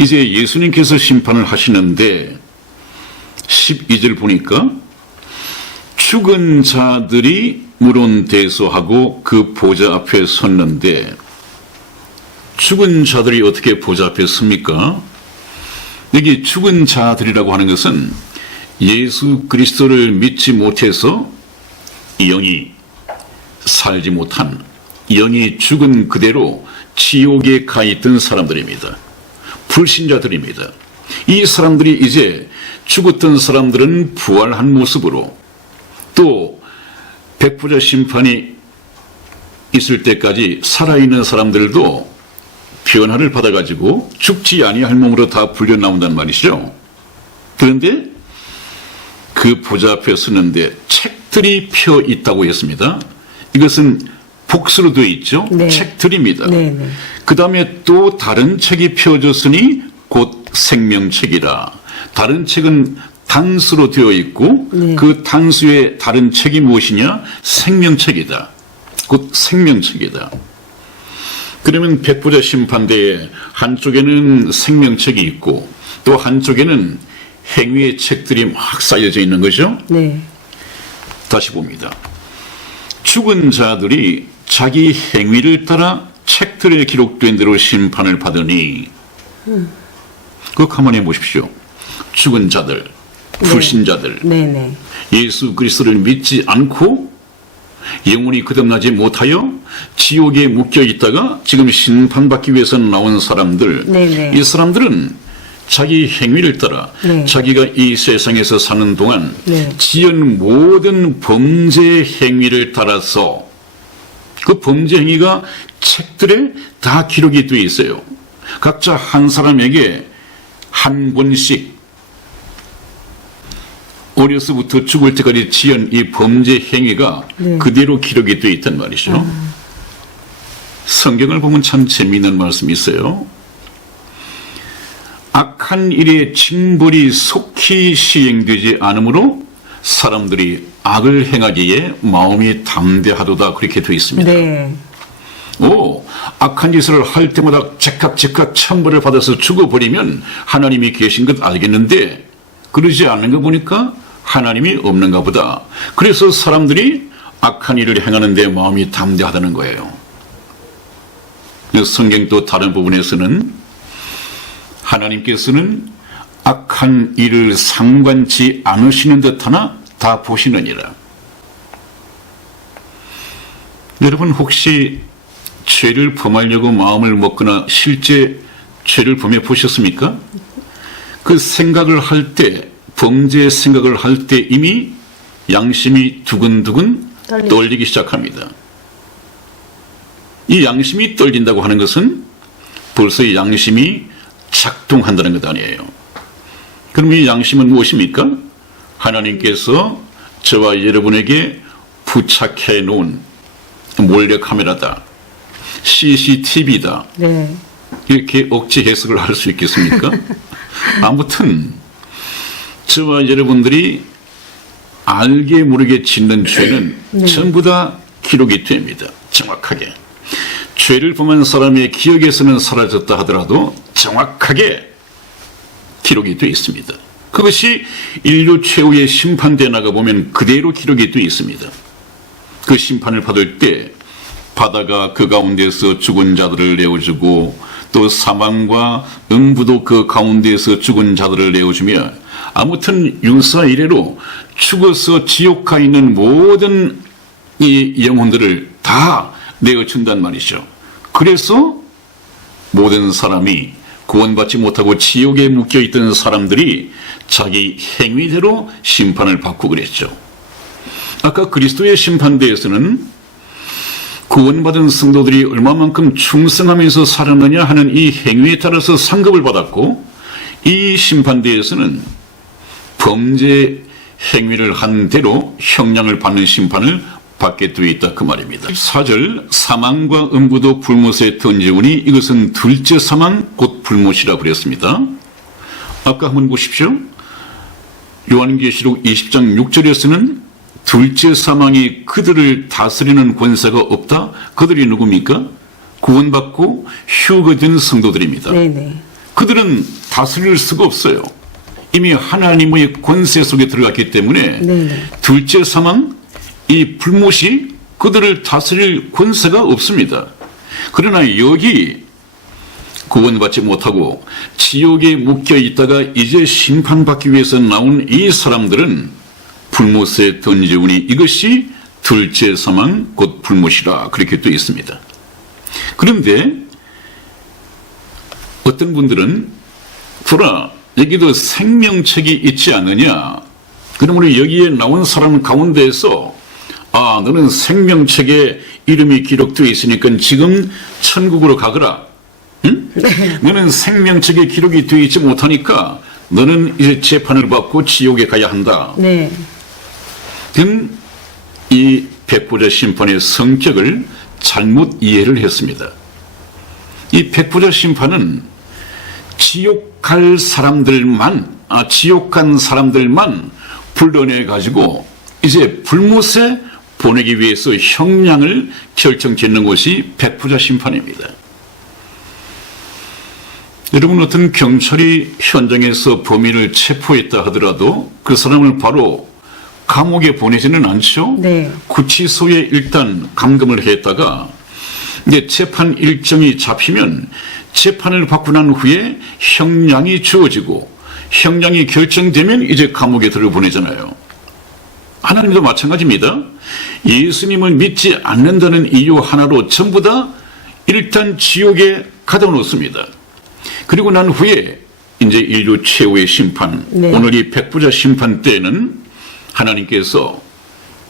이제 예수님께서 심판을 하시는데 12절 보니까 죽은 자들이 물온대소하고 그 보좌 앞에 섰는데 죽은 자들이 어떻게 보좌 앞에 섭니까? 여기 죽은 자들이라고 하는 것은 예수 그리스도를 믿지 못해서 영이 살지 못한 영이 죽은 그대로 지옥에 가 있던 사람들입니다. 불신자들입니다. 이 사람들이 이제 죽었던 사람들은 부활한 모습으로 또 백부자 심판이 있을 때까지 살아있는 사람들도 변화를 받아가지고 죽지 아니할 몸으로 다 불려 나온단 말이죠. 그런데 그 보좌 앞에 서는데 책들이 펴 있다고 했습니다. 이것은 복수로 되어 있죠. 네. 책들입니다. 네, 네. 그 다음에 또 다른 책이 펴졌으니 곧 생명책이라. 다른 책은 단수로 되어 있고 네. 그 단수의 다른 책이 무엇이냐? 생명책이다. 곧 생명책이다. 그러면 백보자 심판대에 한쪽에는 생명책이 있고 또 한쪽에는 행위의 책들이 막 쌓여져 있는 거죠. 네. 다시 봅니다. 죽은 자들이 자기 행위를 따라 책들에 기록된 대로 심판을 받으니 그거 가만히 보십시오. 죽은 자들, 불신자들, 네. 예수 그리스도를 믿지 않고 영원히 거듭나지 못하여 지옥에 묶여 있다가 지금 심판받기 위해서 나온 사람들, 네네. 이 사람들은 자기 행위를 따라 네. 자기가 이 세상에서 사는 동안 네. 지은 모든 범죄 행위를 따라서 그 범죄 행위가 책들에 다 기록이 되어 있어요. 각자 한 사람에게 한 권씩 어려서부터 죽을 때까지 지은 이 범죄 행위가 네. 그대로 기록이 되어 있단 말이죠. 성경을 보면 참 재미있는 말씀이 있어요. 악한 일의 징벌이 속히 시행되지 않으므로 사람들이 악을 행하기에 마음이 담대하도다 그렇게 되어 있습니다. 네. 악한 짓을 할 때마다 즉각 천벌을 받아서 죽어버리면 하나님이 계신 것 알겠는데 그러지 않는 거 보니까 하나님이 없는가 보다. 그래서 사람들이 악한 일을 행하는 데 마음이 담대하다는 거예요. 성경 또 다른 부분에서는 하나님께서는 악한 일을 상관치 않으시는 듯하나 다 보시느니라. 여러분 혹시 죄를 범하려고 마음을 먹거나 실제 죄를 범해 보셨습니까? 그 생각을 할 때, 범죄 생각을 할 때 이미 양심이 두근두근 떨리기 시작합니다. 이 양심이 떨린다고 하는 것은 벌써 이 양심이 작동한다는 것 아니에요. 그럼 이 양심은 무엇입니까? 하나님께서 저와 여러분에게 부착해 놓은 몰래 카메라다. CCTV다. 네. 이렇게 억지 해석을 할 수 있겠습니까? 아무튼 저와 여러분들이 알게 모르게 짓는 죄는 전부 다 기록이 됩니다. 정확하게. 죄를 범한 사람의 기억에서는 사라졌다 하더라도 정확하게 기록이 되어 있습니다. 그것이 인류 최후의 심판대에 나가보면 그대로 기록이 되어 있습니다. 그 심판을 받을 때 바다가 그 가운데서 죽은 자들을 내어주고 또 사망과 음부도 그 가운데서 죽은 자들을 내어주며 아무튼 윤사 이래로 죽어서 지옥 가 있는 모든 이 영혼들을 다 내어준단 말이죠. 그래서 모든 사람이 구원받지 못하고 지옥에 묶여있던 사람들이 자기 행위대로 심판을 받고 그랬죠. 아까 그리스도의 심판대에서는 구원받은 성도들이 얼마만큼 충성하면서 살았느냐 하는 이 행위에 따라서 상급을 받았고 이 심판대에서는 범죄 행위를 한 대로 형량을 받는 심판을 받게 되어 있다 그 말입니다. 4절 사망과 음부도 불못에 던지우니 이것은 둘째 사망 곧 불못이라 그랬습니다. 아까 한번 보십시오. 요한계시록 20장 6절에서는 둘째 사망이 그들을 다스리는 권세가 없다. 그들이 누굽니까? 구원받고 휴거된 성도들입니다. 네네. 그들은 다스릴 수가 없어요. 이미 하나님의 권세 속에 들어갔기 때문에 네네. 둘째 사망 이 불못이 그들을 다스릴 권세가 없습니다. 그러나 여기 구원받지 못하고 지옥에 묶여 있다가 이제 심판받기 위해서 나온 이 사람들은 불못에 던지우니 이것이 둘째 사망 곧 불못이라 그렇게 되어 있습니다. 그런데 어떤 분들은 보라 여기도 생명책이 있지 않느냐. 그러므로 여기에 나온 사람 가운데에서 너는 생명책에 이름이 기록되어 있으니까 지금 천국으로 가거라. 응? 너는 생명책에 기록이 되어 있지 못하니까 너는 이제 재판을 받고 지옥에 가야 한다. 네. 등 이 백보자 심판의 성격을 잘못 이해를 했습니다. 이 백보자 심판은 지옥 간 사람들만 불러내 가지고 이제 불못에 보내기 위해서 형량을 결정짓는 것이 백보자 심판입니다. 여러분, 어떤 경찰이 현장에서 범인을 체포했다 하더라도 그 사람을 바로 감옥에 보내지는 않죠. 네. 구치소에 일단 감금을 했다가 이제 재판 일정이 잡히면 재판을 받고 난 후에 형량이 주어지고 형량이 결정되면 이제 감옥에 들어보내잖아요. 하나님도 마찬가지입니다. 예수님을 믿지 않는다는 이유 하나로 전부 다 일단 지옥에 가둬 놓습니다. 그리고 난 후에 이제 인류 최후의 심판, 네. 오늘 이 백부자 심판 때는 하나님께서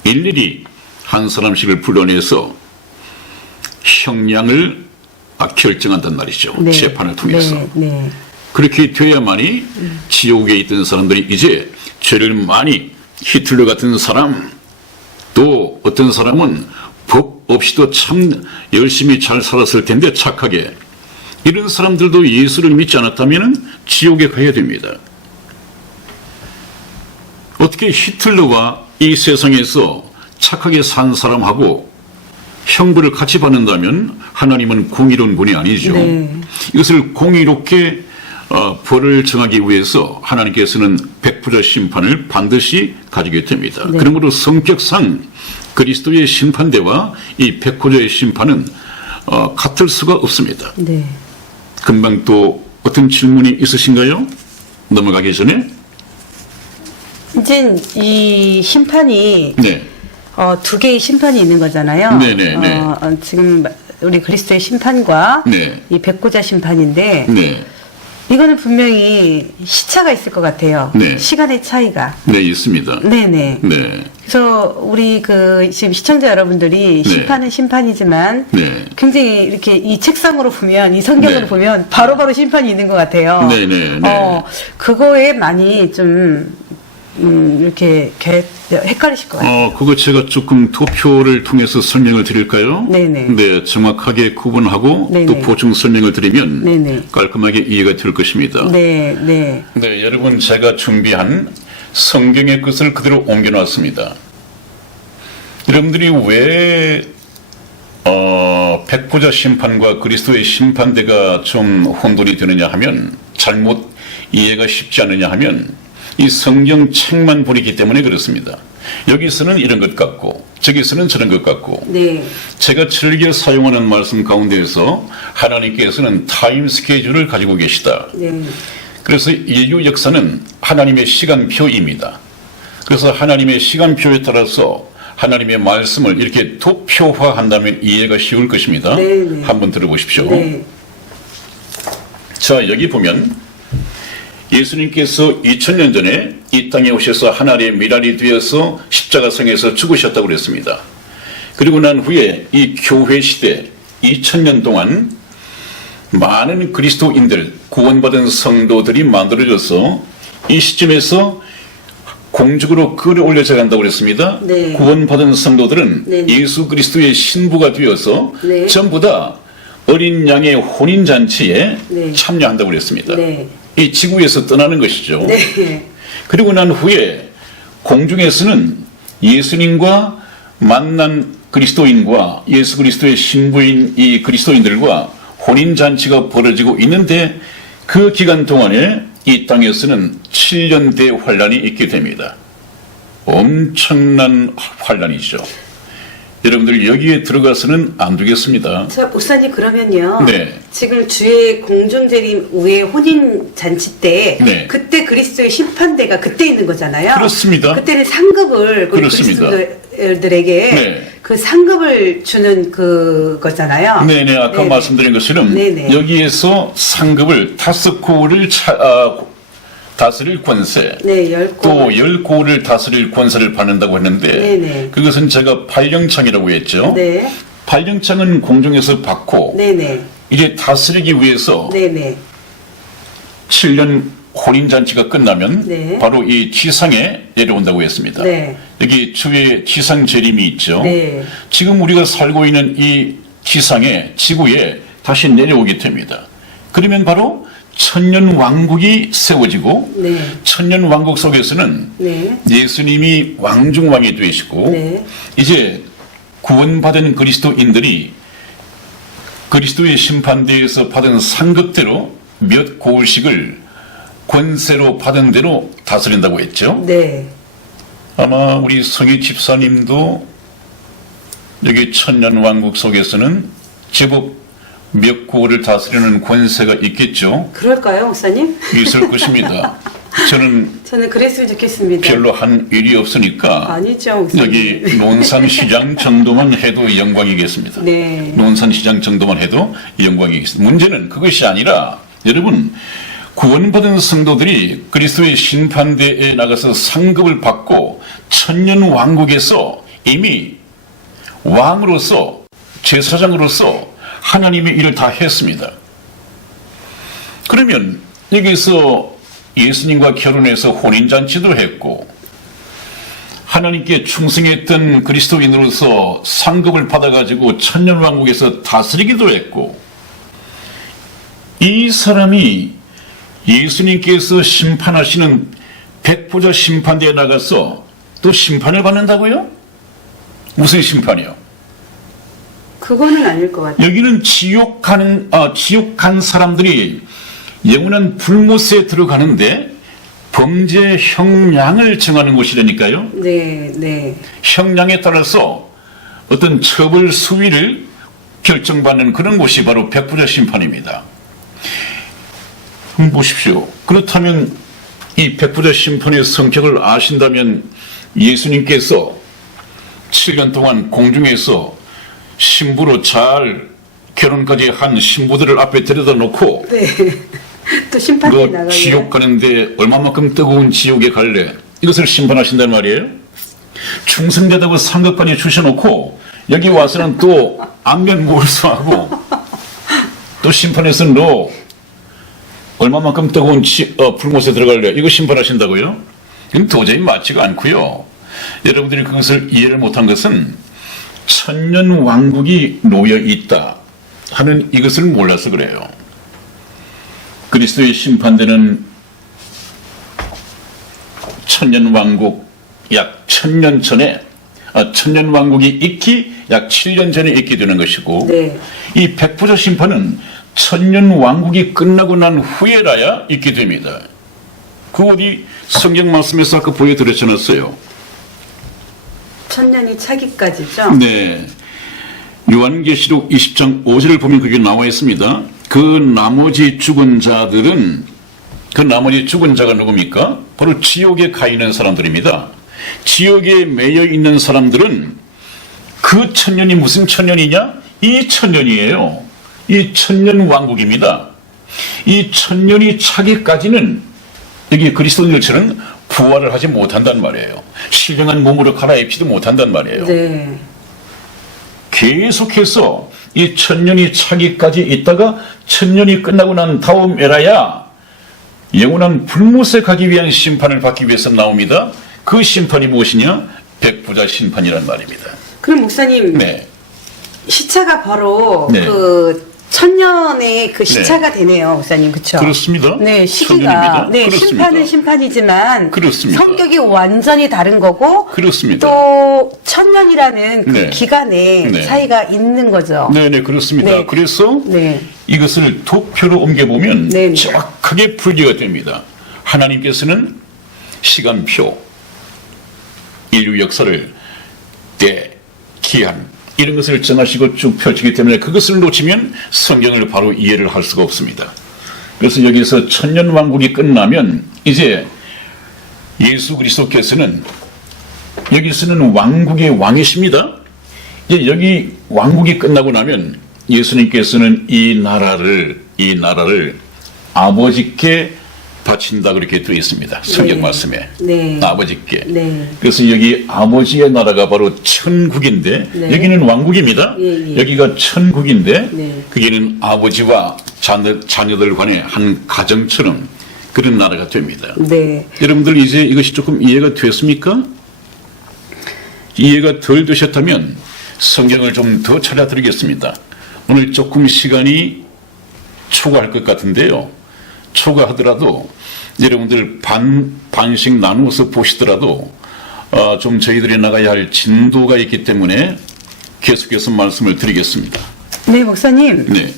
일일이 한 사람씩을 불러내서 형량을 결정한단 말이죠. 네. 재판을 통해서. 네. 네. 그렇게 돼야만이 지옥에 있던 사람들이 이제 죄를 많이, 히틀러 같은 사람, 또 어떤 사람은 법 없이도 참 열심히 잘 살았을 텐데 착하게, 이런 사람들도 예수를 믿지 않았다면 지옥에 가야 됩니다. 어떻게 히틀러와 이 세상에서 착하게 산 사람하고 형벌을 같이 받는다면 하나님은 공의로운 분이 아니죠. 네. 이것을 공의롭게 벌을 정하기 위해서 하나님께서는 백부자 심판을 반드시 가지게 됩니다. 네. 그러므로 성격상 그리스도의 심판대와 이 백부자의 심판은 같을 수가 없습니다. 네. 금방 또 어떤 질문이 있으신가요? 넘어가기 전에. 이제 이 심판이 네. 두 개의 심판이 있는 거잖아요. 네네네. 지금 우리 그리스도의 심판과 네. 이 백보자 심판인데 네. 이거는 분명히 시차가 있을 것 같아요. 네. 시간의 차이가. 네, 있습니다. 네네. 네. 그래서 우리 지금 시청자 여러분들이 네. 심판은 심판이지만 네. 굉장히 이렇게 이 책상으로 보면 이 성경으로 네. 보면 바로바로 심판이 있는 것 같아요. 네네네. 그거에 많이 좀 이렇게 헷갈리실 것 같아요. 그거 제가 조금 도표를 통해서 설명을 드릴까요? 네네. 네, 정확하게 구분하고 네네. 또 보충 설명을 드리면 네네. 깔끔하게 이해가 될 것입니다. 네, 네. 네, 여러분, 제가 준비한 성경의 것을 그대로 옮겨놨습니다. 여러분들이 왜 백보자 심판과 그리스도의 심판대가 좀 혼돈이 되느냐 하면, 잘못 이해가 쉽지 않느냐 하면 이 성경 책만 보이기 때문에 그렇습니다. 여기서는 이런 것 같고 저기서는 저런 것 같고, 네. 제가 즐겨 사용하는 말씀 가운데에서 하나님께서는 타임 스케줄을 가지고 계시다. 네. 그래서 인류 역사는 하나님의 시간표입니다. 그래서 하나님의 시간표에 따라서 하나님의 말씀을 이렇게 도표화한다면 이해가 쉬울 것입니다. 네네. 한번 들어보십시오. 네. 자, 여기 보면 예수님께서 2000년 전에 이 땅에 오셔서 하나님의 미랄이 되어서 십자가상에서 죽으셨다고 그랬습니다. 그리고 난 후에 이 교회 시대 2000년 동안 많은 그리스도인들, 구원받은 성도들이 만들어져서 이 시점에서 공적으로 끌어올려져 간다고 그랬습니다. 네. 구원받은 성도들은 네. 예수 그리스도의 신부가 되어서 네. 전부 다 어린 양의 혼인잔치에 네. 참여한다고 그랬습니다. 네. 이 지구에서 떠나는 것이죠. 네. 그리고 난 후에 공중에서는 예수님과 만난 그리스도인과 예수 그리스도의 신부인 이 그리스도인들과 혼인잔치가 벌어지고 있는데, 그 기간 동안에 이 땅에서는 7년 대환란이 있게 됩니다. 엄청난 환란이죠. 여러분들 여기에 들어가서는 안 되겠습니다. 자, 목사님, 그러면요. 네. 지금 주의 공중재림 후의 혼인 잔치 때, 네. 그때 그리스도의 심판대가 그때 있는 거잖아요. 그렇습니다. 그때는 상급을 그렇습니다. 그리스도들에게 네. 그 상급을 주는 그거잖아요. 네네, 아까 네네. 말씀드린 것처럼 네네. 여기에서 상급을 5고를 다스릴 권세, 네, 10고. 또 10고를 다스릴 권세를 받는다고 했는데, 네네. 그것은 제가 발령창이라고 했죠. 네. 발령장은 공중에서 받고 네네. 이제 다스리기 위해서 네네. 7년 혼인잔치가 끝나면 네. 바로 이 지상에 내려온다고 했습니다. 네. 여기 주위에 지상 재림이 있죠. 네. 지금 우리가 살고 있는 이 지상에 지구에 다시 내려오게 됩니다. 그러면 바로 천년 왕국이 세워지고 네. 천년 왕국 속에서는 네. 예수님이 왕중왕이 되시고 네. 이제 구원받은 그리스도인들이 그리스도의 심판대에서 받은 상급대로 몇 고울씩을 권세로 받은 대로 다스린다고 했죠. 네. 아마 우리 성희 집사님도 여기 천년왕국 속에서는 제법 몇 고을을 다스리는 권세가 있겠죠. 그럴까요, 목사님? 있을 것입니다. 저는 그랬으면 좋겠습니다. 별로 한 일이 없으니까 아니죠, 목사님. 여기 논산시장 정도만 해도 영광이겠습니다. 네. 논산시장 정도만 해도 영광이겠습니다. 문제는 그것이 아니라 여러분 구원받은 성도들이 그리스도의 심판대에 나가서 상급을 받고 천년 왕국에서 이미 왕으로서 제사장으로서 하나님의 일을 다 했습니다. 그러면 여기서 예수님과 결혼해서 혼인잔치도 했고 하나님께 충성했던 그리스도인으로서 상급을 받아가지고 천년왕국에서 다스리기도 했고 이 사람이 예수님께서 심판하시는 백보자 심판대에 나가서 또 심판을 받는다고요? 무슨 심판이요? 그거는 아닐 것 같아요. 여기는 지옥 간 사람들이 영원한 불못에 들어가는데 범죄 형량을 정하는 곳이라니까요. 네, 네. 형량에 따라서 어떤 처벌 수위를 결정받는 그런 곳이 바로 백부자 심판입니다. 한번 보십시오. 그렇다면 이 백부자 심판의 성격을 아신다면 예수님께서 7년 동안 공중에서 신부로 잘 결혼까지 한 신부들을 앞에 데려다 놓고 네. 또 심판이 너 나가요. 지옥 가는데 얼마만큼 뜨거운 지옥에 갈래? 이것을 심판하신단 말이에요. 충성되다고 상급까지 주셔놓고 여기 와서는 또 안면 몰수하고 또 심판해서 너 얼마만큼 뜨거운 불못에 들어갈래? 이거 심판하신다고요? 이건 도저히 맞지가 않고요. 여러분들이 그것을 이해를 못한 것은 천년 왕국이 놓여 있다 하는 이것을 몰라서 그래요. 그리스도의 심판대는 천년 왕국 약 1000년 전에 천년 왕국이 있기 약 7년 전에 있게 되는 것이고 네. 이 백부자 심판은 천년 왕국이 끝나고 난 후에라야 있게 됩니다. 그 어디 성경 말씀에서 아까 보여드렸잖아요. 천년이 차기까지죠? 네. 요한계시록 20장 5절을 보면 그게 나와 있습니다. 그 나머지 죽은 자들은 그 나머지 죽은 자가 누굽니까? 바로 지옥에 가 있는 사람들입니다. 지옥에 매여 있는 사람들은 그 천년이 무슨 천년이냐? 이 천년이에요. 이 천년 왕국입니다. 이 천년이 차기까지는 여기 그리스도인들처럼 부활을 하지 못한단 말이에요. 신령한 몸으로 갈아입지도 못한단 말이에요. 네. 계속해서 이 천년이 차기까지 있다가 천년이 끝나고 난 다음 에라야 영원한 불못에 가기 위한 심판을 받기 위해서 나옵니다. 그 심판이 무엇이냐? 백부자 심판이란 말입니다. 그럼 목사님, 네. 시차가 바로 네. 그 천년의 그 시차가 되네요, 목사님, 그렇죠? 그렇습니다. 네, 시기가 천년입니다. 네, 그렇습니다. 심판은 심판이지만 그렇습니다. 성격이 완전히 다른 거고 그렇습니다. 또 천년이라는 그 네. 기간에 네. 차이가 있는 거죠. 네네 그렇습니다. 네. 그래서 네. 이것을 도표로 옮겨보면 네. 정확하게 풀기가 됩니다. 하나님께서는 시간표, 인류 역사를 때, 기한 이런 것을 정하시고 쭉 펼치기 때문에 그것을 놓치면 성경을 바로 이해를 할 수가 없습니다. 그래서 여기서 천년왕국이 끝나면 이제 예수 그리스도께서는 여기서는 왕국의 왕이십니다. 이제 여기 왕국이 끝나고 나면 예수님께서는 이 나라를 아버지께 바친다 그렇게 되어 있습니다. 성경 네. 말씀에. 네. 아버지께. 네. 그래서 여기 아버지의 나라가 바로 천국인데 네. 여기는 왕국입니다. 예, 예. 여기가 천국인데 네. 그게는 아버지와 자녀들 간의 한 가정처럼 그런 나라가 됩니다. 네. 여러분들 이제 이것이 조금 이해가 됐습니까? 이해가 덜 되셨다면 성경을 좀 더 찾아드리겠습니다. 오늘 조금 시간이 초과할 것 같은데요. 초과하더라도 여러분들 반씩 나누어서 보시더라도 좀 저희들이 나가야 할 진도가 있기 때문에 계속해서 말씀을 드리겠습니다. 네, 목사님. 네.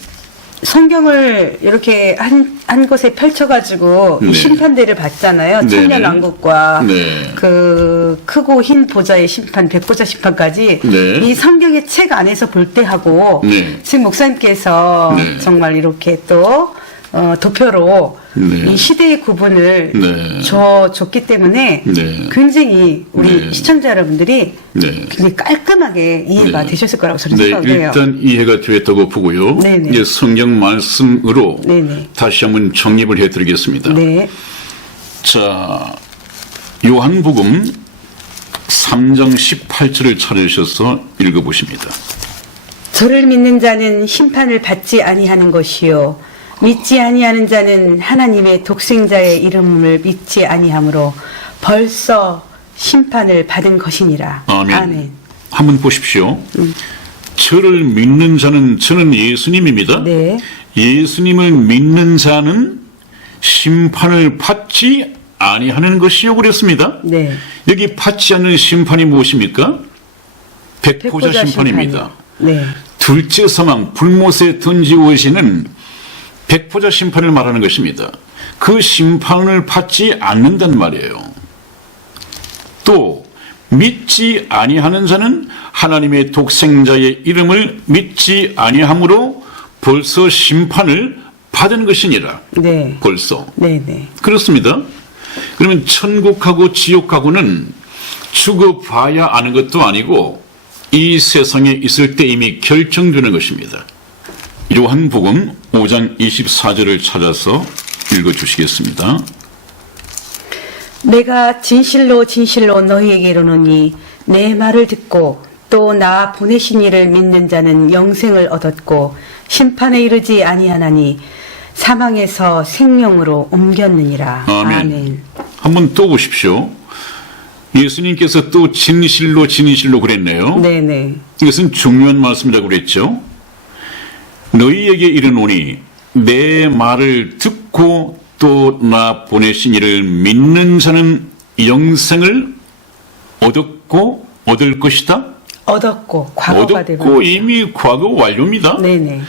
성경을 이렇게 한 곳에 펼쳐가지고 네. 심판대를 봤잖아요. 네, 천년왕국과 네. 그 크고 흰 보좌의 심판, 백보좌 심판까지 네. 이 성경의 책 안에서 볼 때 하고 네. 지금 목사님께서 네. 정말 이렇게 또 도표로 네. 이 시대의 구분을 네. 줬기 때문에 네. 굉장히 우리 네. 시청자 여러분들이 네. 굉장히 깔끔하게 이해가 네. 되셨을 거라고 저는 네, 생각을 해요. 일단 이해가 됐다고 보고요. 네네. 이제 성경 말씀으로 네네. 다시 한번 정립을 해드리겠습니다. 네. 자, 요한복음 3장 18절을 찾으셔서 읽어보십니다. 저를 믿는 자는 심판을 받지 아니하는 것이요 믿지 아니하는 자는 하나님의 독생자의 이름을 믿지 아니하므로 벌써 심판을 받은 것이니라. 아멘. 한번 보십시오. 저를 믿는 자는, 저는 예수님입니다. 네. 예수님을 믿는 자는 심판을 받지 아니하는 것이요 그랬습니다. 네. 여기 받지 않는 심판이 무엇입니까? 백보자 심판입니다. 네. 둘째 사망, 불못에 던지오시는 백보자 심판을 말하는 것입니다. 그 심판을 받지 않는단 말이에요. 또 믿지 아니하는 자는 하나님의 독생자의 이름을 믿지 아니함으로 벌써 심판을 받은 것이니라. 네. 벌써. 네, 네. 그렇습니다. 그러면 천국하고 지옥하고는 죽어봐야 아는 것도 아니고 이 세상에 있을 때 이미 결정되는 것입니다. 요한복음 5장 24절을 찾아서 읽어주시겠습니다. 내가 진실로 진실로 너희에게 이르노니 내 말을 듣고 또 나 보내신 이를 믿는 자는 영생을 얻었고 심판에 이르지 아니하나니 사망에서 생명으로 옮겼느니라. 아멘. 한번 또 보십시오. 예수님께서 또 진실로 진실로 그랬네요. 네네. 이것은 중요한 말씀이라고 그랬죠. 너희에게 이르노니 내 말을 듣고 또 나 보내신 이를 믿는 자는 영생을 얻었고 얻을 것이다. 얻었고 과거가 되고. 얻었고 이미 과거 완료입니다. 네네.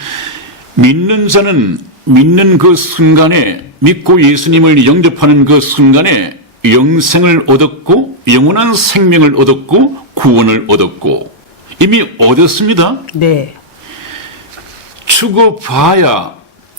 믿는 자는 믿는 그 순간에 믿고 예수님을 영접하는 그 순간에 영생을 얻었고 영원한 생명을 얻었고 구원을 얻었고 이미 얻었습니다. 네. 죽어봐야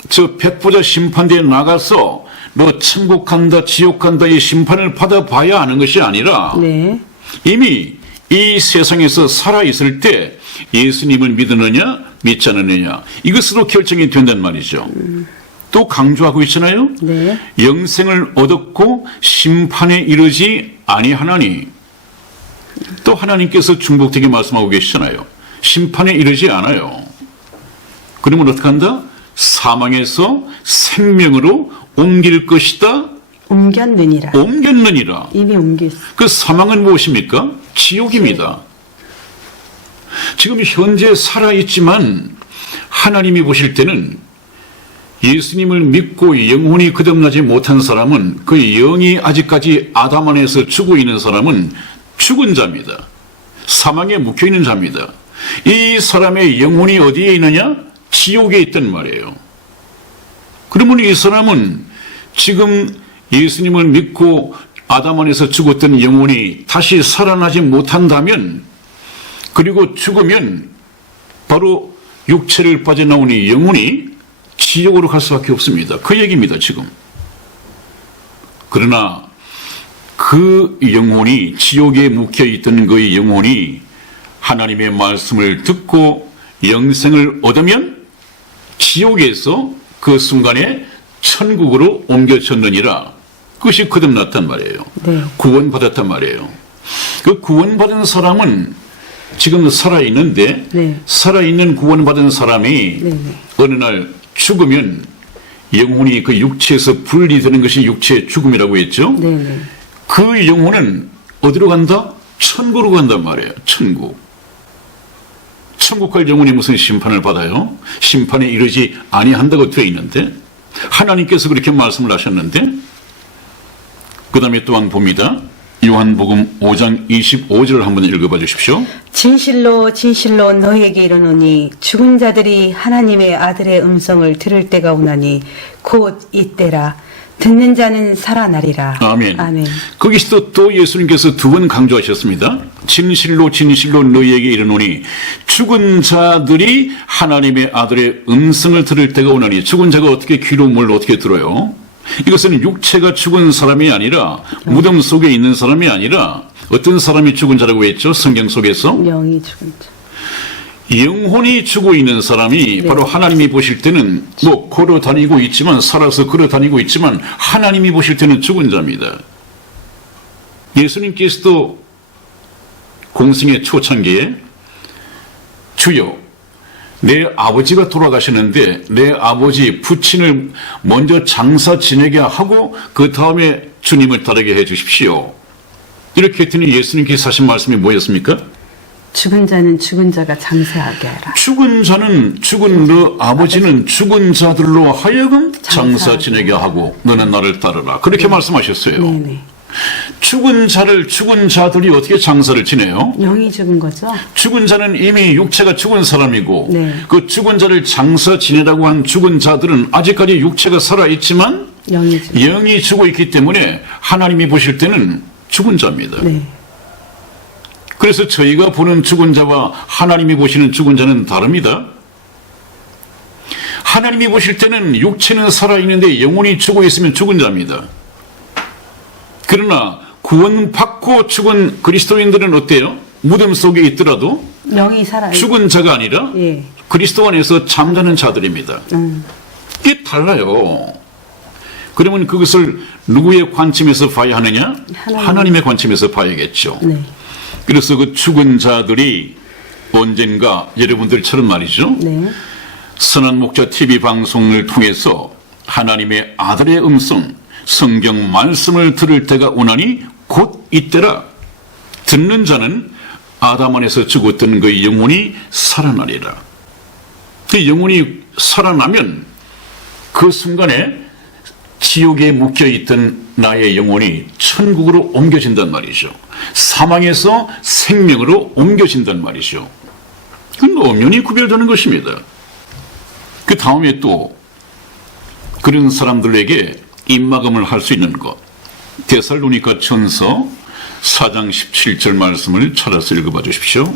저 백보자 심판대에 나가서 너 천국 간다 지옥 간다 이 심판을 받아봐야 하는 것이 아니라 네. 이미 이 세상에서 살아있을 때 예수님을 믿느냐 믿지 않느냐 이것으로 결정이 된단 말이죠. 또 강조하고 있잖아요. 네. 영생을 얻었고 심판에 이르지 아니하나니 또 하나님께서 중복되게 말씀하고 계시잖아요. 심판에 이르지 않아요. 그러면 어떻게 한다? 사망에서 생명으로 옮길 것이다. 옮겼느니라. 옮겼느니라. 이미 옮겼어. 그 사망은 무엇입니까? 지옥입니다. 지금 현재 살아있지만 하나님이 보실 때는 예수님을 믿고 영혼이 거듭나지 못한 사람은 그 영이 아직까지 아담 안에서 죽어 있는 사람은 죽은 자입니다. 사망에 묵혀 있는 자입니다. 이 사람의 영혼이 어디에 있느냐? 지옥에 있단 말이에요. 그러면 이 사람은 지금 예수님을 믿고 아담 안에서 죽었던 영혼이 다시 살아나지 못한다면 그리고 죽으면 바로 육체를 빠져나오니 영혼이 지옥으로 갈 수밖에 없습니다. 그 얘기입니다, 지금. 그러나 그 영혼이 지옥에 묵혀있던 그 영혼이 하나님의 말씀을 듣고 영생을 얻으면 지옥에서 그 순간에 천국으로 옮겨졌느니라. 그것이 거듭났단 말이에요. 네. 구원받았단 말이에요. 그 구원받은 사람은 지금 살아있는데 네. 살아있는 구원받은 사람이 네. 어느 날 죽으면 영혼이 그 육체에서 분리되는 것이 육체의 죽음이라고 했죠. 네. 그 영혼은 어디로 간다? 천국으로 간단 말이에요. 천국. 천국 갈 영혼이 무슨 심판을 받아요? 심판에 이르지 아니한다고 되어 있는데 하나님께서 그렇게 말씀을 하셨는데 그 다음에 또한 봅니다. 요한복음 5장 25절을 한번 읽어봐 주십시오. 진실로 진실로 너희에게 이르노니 죽은 자들이 하나님의 아들의 음성을 들을 때가 오나니 곧 이때라. 듣는 자는 살아나리라. 아멘. 아멘. 거기서 또 예수님께서 두 번 강조하셨습니다. 진실로 진실로 너희에게 이르노니 죽은 자들이 하나님의 아들의 음성을 들을 때가 오나니. 죽은 자가 어떻게 귀로 뭘 어떻게 들어요? 이것은 육체가 죽은 사람이 아니라 무덤 속에 있는 사람이 아니라 어떤 사람이 죽은 자라고 했죠? 성경 속에서 영이 죽은 자. 영혼이 죽어 있는 사람이 네. 바로 하나님이 보실 때는 뭐 걸어 다니고 있지만 살아서 걸어 다니고 있지만 하나님이 보실 때는 죽은 자입니다. 예수님께서도 공생의 초창기에 주여 내 아버지가 돌아가시는데 내 아버지 부친을 먼저 장사 지내게 하고 그 다음에 주님을 따르게 해 주십시오. 이렇게 했더니 예수님께서 하신 말씀이 뭐였습니까? 죽은 자는 죽은 자가 장사하게 하라. 죽은 자는 죽은 너 아버지는 죽은 자들로 하여금 장사 지내게 하고 너는 나를 따르라. 그렇게 말씀하셨어요. 네네. 죽은 자들이 어떻게 장사를 지내요? 영이 죽은 거죠? 죽은 자는 이미 육체가 죽은 사람이고 네. 그 죽은 자를 장사 지내라고 한 죽은 자들은 아직까지 육체가 살아있지만 영이 죽어 있기 때문에 하나님이 보실 때는 죽은 자입니다. 네. 그래서 저희가 보는 죽은 자와 하나님이 보시는 죽은 자는 다릅니다. 하나님이 보실 때는 육체는 살아있는데 영혼이 죽어 있으면 죽은 자입니다. 그러나 구원받고 죽은 그리스도인들은 어때요? 무덤 속에 있더라도 영이 살아있는 죽은 자가 아니라 예. 그리스도 안에서 잠자는 자들입니다. 이게 달라요. 그러면 그것을 누구의 관점에서 봐야 하느냐? 하나님의 관점에서 봐야겠죠. 네. 그래서 그 죽은 자들이 언젠가 여러분들처럼 말이죠. 네. 선한 목자 TV 방송을 통해서 하나님의 아들의 음성, 성경 말씀을 들을 때가 오나니 곧 이때라. 듣는 자는 아담 안에서 죽었던 그 영혼이 살아나리라. 그 영혼이 살아나면 그 순간에 지옥에 묶여있던 나의 영혼이 천국으로 옮겨진단 말이죠. 사망에서 생명으로 옮겨진단 말이죠. 그건 엄연히 구별되는 것입니다. 그 다음에 또 그런 사람들에게 입막음을 할 수 있는 것. 데살로니가 전서 4장 17절 말씀을 찾아서 읽어봐 주십시오.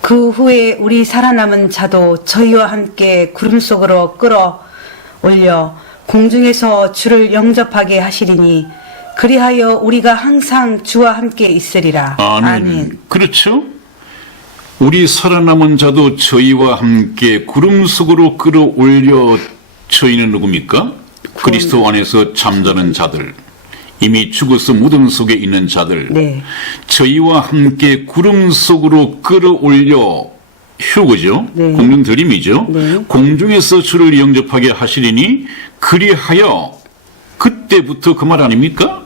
그 후에 우리 살아남은 자도 저희와 함께 구름 속으로 끌어올려 공중에서 주를 영접하게 하시리니 그리하여 우리가 항상 주와 함께 있으리라. 아멘. 그렇죠? 우리 살아남은 자도 저희와 함께 구름 속으로 끌어올려 저희는 누굽니까? 그리스도 안에서 잠자는 자들, 이미 죽어서 무덤 속에 있는 자들, 네. 저희와 함께 구름 속으로 끌어올려 휴거죠. 네. 공중 들임이죠. 네. 공중에서 주를 영접하게 하시리니 그리하여 그때부터 그 말 아닙니까?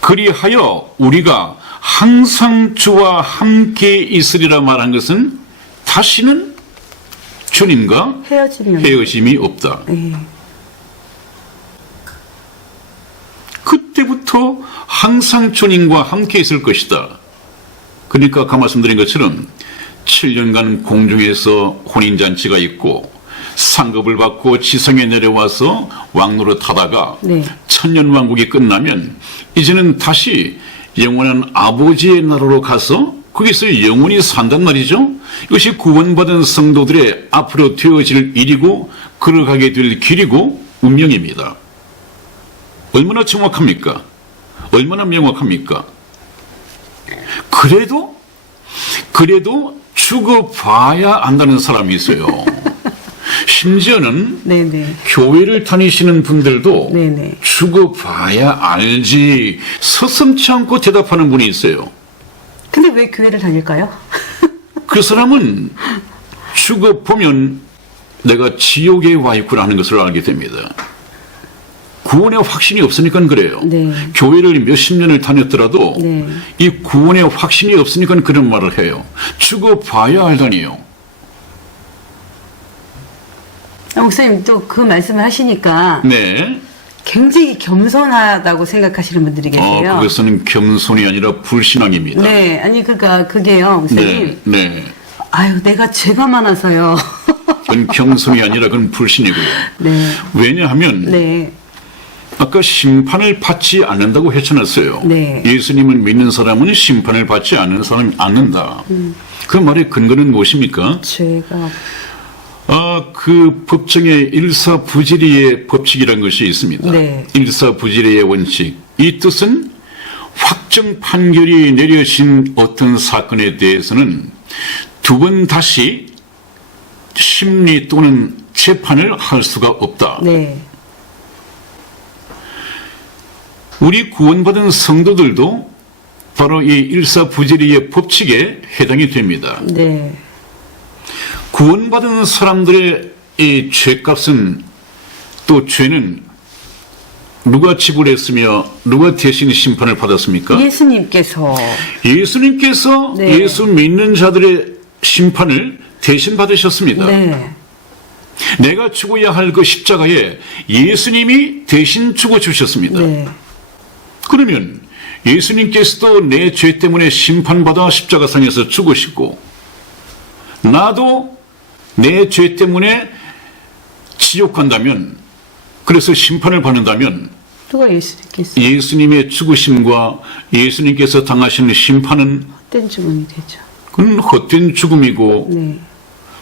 그리하여 우리가 항상 주와 함께 있으리라 말한 것은 다시는 주님과 헤어짐이 없다. 네. 그때부터 항상 주님과 함께 있을 것이다. 그러니까 아까 말씀드린 것처럼 7년간 공중에서 혼인잔치가 있고 상급을 받고 지성에 내려와서 왕노릇 하다가 네. 천년왕국이 끝나면 이제는 다시 영원한 아버지의 나라로 가서 거기서 영원히 산단 말이죠. 이것이 구원받은 성도들의 앞으로 되어질 일이고 걸어가게 될 길이고 운명입니다. 얼마나 정확합니까? 얼마나 명확합니까? 그래도 죽어봐야 안다는 사람이 있어요. 심지어는 네네. 교회를 다니시는 분들도 네네. 죽어봐야 알지 서슴지 않고 대답하는 분이 있어요. 근데 왜 교회를 다닐까요? 그 사람은 죽어보면 내가 지옥에 와 있구나 하는 것을 알게 됩니다. 구원의 확신이 없으니까 그래요. 네. 교회를 몇십 년을 다녔더라도 네. 이 구원의 확신이 없으니까 그런 말을 해요. 죽어봐야 알다니요. 목사님 또 그 말씀을 하시니까 네. 굉장히 겸손하다고 생각하시는 분들이 계세요. 그것은 겸손이 아니라 불신앙입니다. 네, 아니 그러니까 그게요, 목사님. 네. 네. 아유, 내가 죄가 많아서요. 그건 겸손이 아니라 그건 불신이고요. 네. 왜냐하면 네. 아까 심판을 받지 않는다고 했잖았어요. 네. 예수님을 믿는 사람은 심판을 받지 않는 사람이 않는다. 그 말의 근거는 무엇입니까? 죄가 그 법정의 일사부지리의 법칙이라는 것이 있습니다. 네. 일사부지리의 원칙. 이 뜻은 확정 판결이 내려진 어떤 사건에 대해서는 두 번 다시 심리 또는 재판을 할 수가 없다. 네. 우리 구원받은 성도들도 바로 이 일사부지리의 법칙에 해당이 됩니다. 네. 구원받은 사람들의 이 죄값은 또 죄는 누가 지불했으며 누가 대신 심판을 받았습니까? 예수님께서 예수님께서 네. 예수 믿는 자들의 심판을 대신 받으셨습니다. 네. 내가 죽어야 할 그 십자가에 예수님이 대신 죽어주셨습니다. 네. 그러면 예수님께서도 내 죄 때문에 심판받아 십자가상에서 죽으시고 나도 내 죄 때문에 지옥 간다면 그래서 심판을 받는다면 누가 예수님께서 예수님의 죽으심과 예수님께서 당하신 심판은 헛된 주문이 되죠. 그건 헛된 죽음이고 네.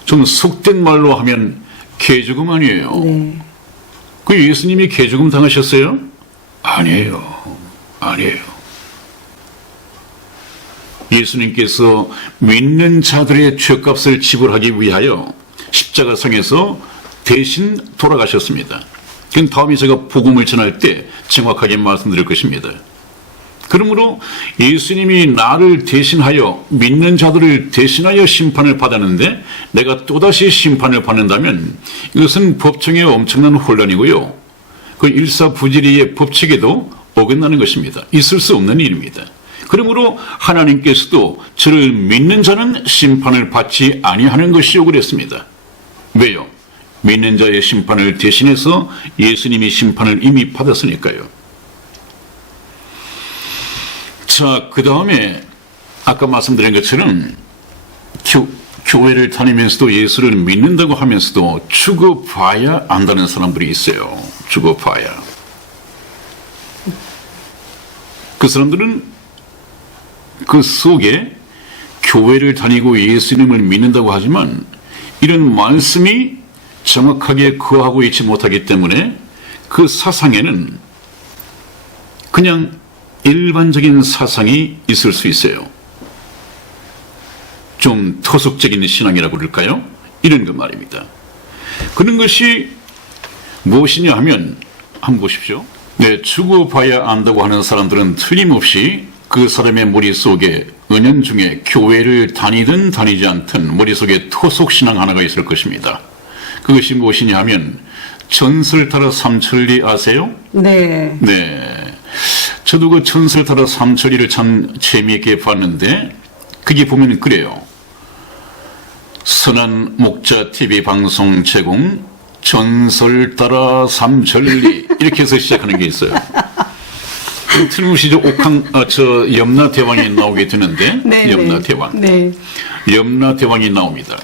좀 속된 말로 하면 개죽음 아니에요. 네. 그 예수님이 개죽음 당하셨어요? 아니에요. 아니에요. 예수님께서 믿는 자들의 죄값을 지불하기 위하여 십자가상에서 대신 돌아가셨습니다. 그건 다음에 제가 복음을 전할 때 정확하게 말씀드릴 것입니다. 그러므로 예수님이 나를 대신하여 믿는 자들을 대신하여 심판을 받았는데 내가 또다시 심판을 받는다면 이것은 법정의 엄청난 혼란이고요. 그 일사부지리의 법칙에도 어긋나는 것입니다. 있을 수 없는 일입니다. 그러므로 하나님께서도 저를 믿는 자는 심판을 받지 아니하는 것이요 그랬습니다. 왜요? 믿는 자의 심판을 대신해서 예수님이 심판을 이미 받았으니까요. 자, 그 다음에 아까 말씀드린 것처럼 교회를 다니면서도 예수를 믿는다고 하면서도 죽어봐야 안다는 사람들이 있어요. 죽어봐야. 그 사람들은 그 속에 교회를 다니고 예수님을 믿는다고 하지만 이런 말씀이 정확하게 거하고 있지 못하기 때문에 그 사상에는 그냥 일반적인 사상이 있을 수 있어요. 좀 토속적인 신앙이라고 그럴까요? 이런 것 말입니다. 그런 것이 무엇이냐 하면 한번 보십시오. 네, 죽어봐야 안다고 하는 사람들은 틀림없이 그 사람의 머릿속에 은연중에 교회를 다니든 다니지 않든 머릿속에 토속신앙 하나가 있을 것입니다. 그것이 무엇이냐 하면 전설 따라 삼천리 아세요? 네. 네. 저도 그 전설 따라 삼천리를 참 재미있게 봤는데 그게 보면 그래요. 선한 목자 TV 방송 제공 전설 따라 삼천리 이렇게 해서 시작하는 게 있어요. 틀림없이 염라대왕이 나오게 되는데 네, 염라대왕. 네. 염라대왕이 나옵니다.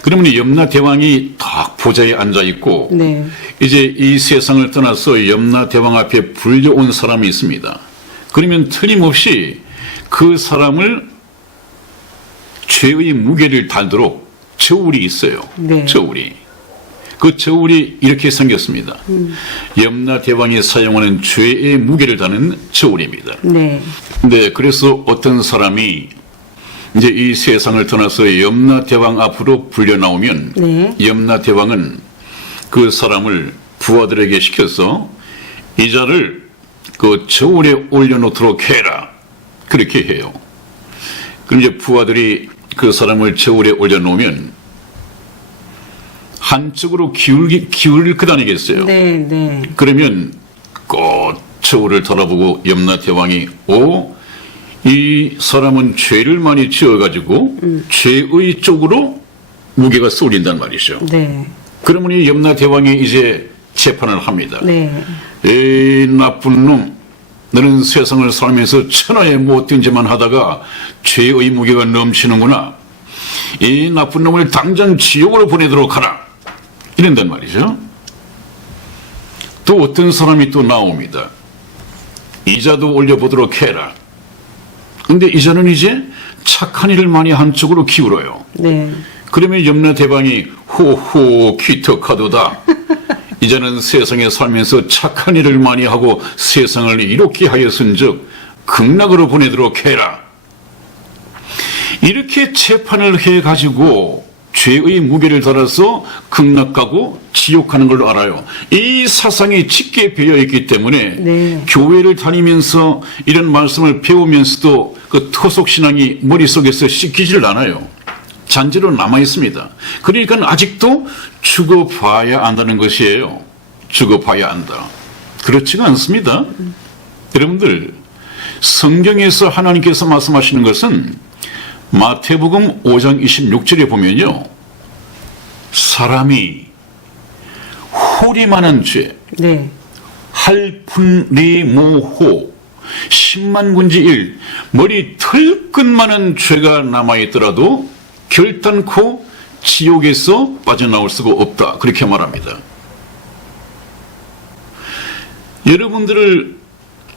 그러면 염라대왕이 딱 보좌에 앉아 있고 네. 이제 이 세상을 떠나서 염라대왕 앞에 불려온 사람이 있습니다. 그러면 틀림없이 그 사람을 죄의 무게를 달도록 저울이 있어요. 네. 저울이. 그 저울이 이렇게 생겼습니다. 염라대왕이 사용하는 죄의 무게를 다는 저울입니다. 네. 네, 그래서 어떤 사람이 이제 이 세상을 떠나서 염라대왕 앞으로 불려 나오면 네. 염라대왕은 그 사람을 부하들에게 시켜서 이자를 그 저울에 올려놓도록 해라. 그렇게 해요. 그럼 이제 부하들이 그 사람을 저울에 올려놓으면 한쪽으로 기울일 것 아니겠어요? 네, 네. 그러면 꼭 저울을 돌아보고 염라대왕이 이 사람은 죄를 많이 지어가지고 죄의 쪽으로 무게가 쏠린단 말이죠. 네. 그러면 이 염라대왕이 이제 재판을 합니다. 네. 에이 나쁜 놈, 너는 세상을 살면서 천하에 못된 짓만 하다가 죄의 무게가 넘치는구나. 이 나쁜 놈을 당장 지옥으로 보내도록 하라. 이런단 말이죠. 또 어떤 사람이 또 나옵니다. 이자도 올려보도록 해라. 근데 이자는 이제 착한 일을 많이 한 쪽으로 기울어요. 네. 그러면 염라대왕이 호호 기특하도다. 이자는 세상에 살면서 착한 일을 많이 하고 세상을 이롭게 하였은즉 극락으로 보내도록 해라. 이렇게 재판을 해가지고 죄의 무게를 달아서 극락 가고 지옥 가는 걸로 알아요. 이 사상이 짙게 배어있기 때문에 네. 교회를 다니면서 이런 말씀을 배우면서도 그 토속신앙이 머릿속에서 씻기질 않아요. 잔재로 남아있습니다. 그러니까 아직도 죽어봐야 안다는 것이에요. 죽어봐야 안다. 그렇지가 않습니다. 여러분들, 성경에서 하나님께서 말씀하시는 것은 마태복음 5장 26절에 보면요. 사람이 호리만한 죄, 네. 할푼리모호 10만분의1 머리 털끝만한 죄가 남아있더라도 결단코 지옥에서 빠져나올 수가 없다. 그렇게 말합니다. 여러분들을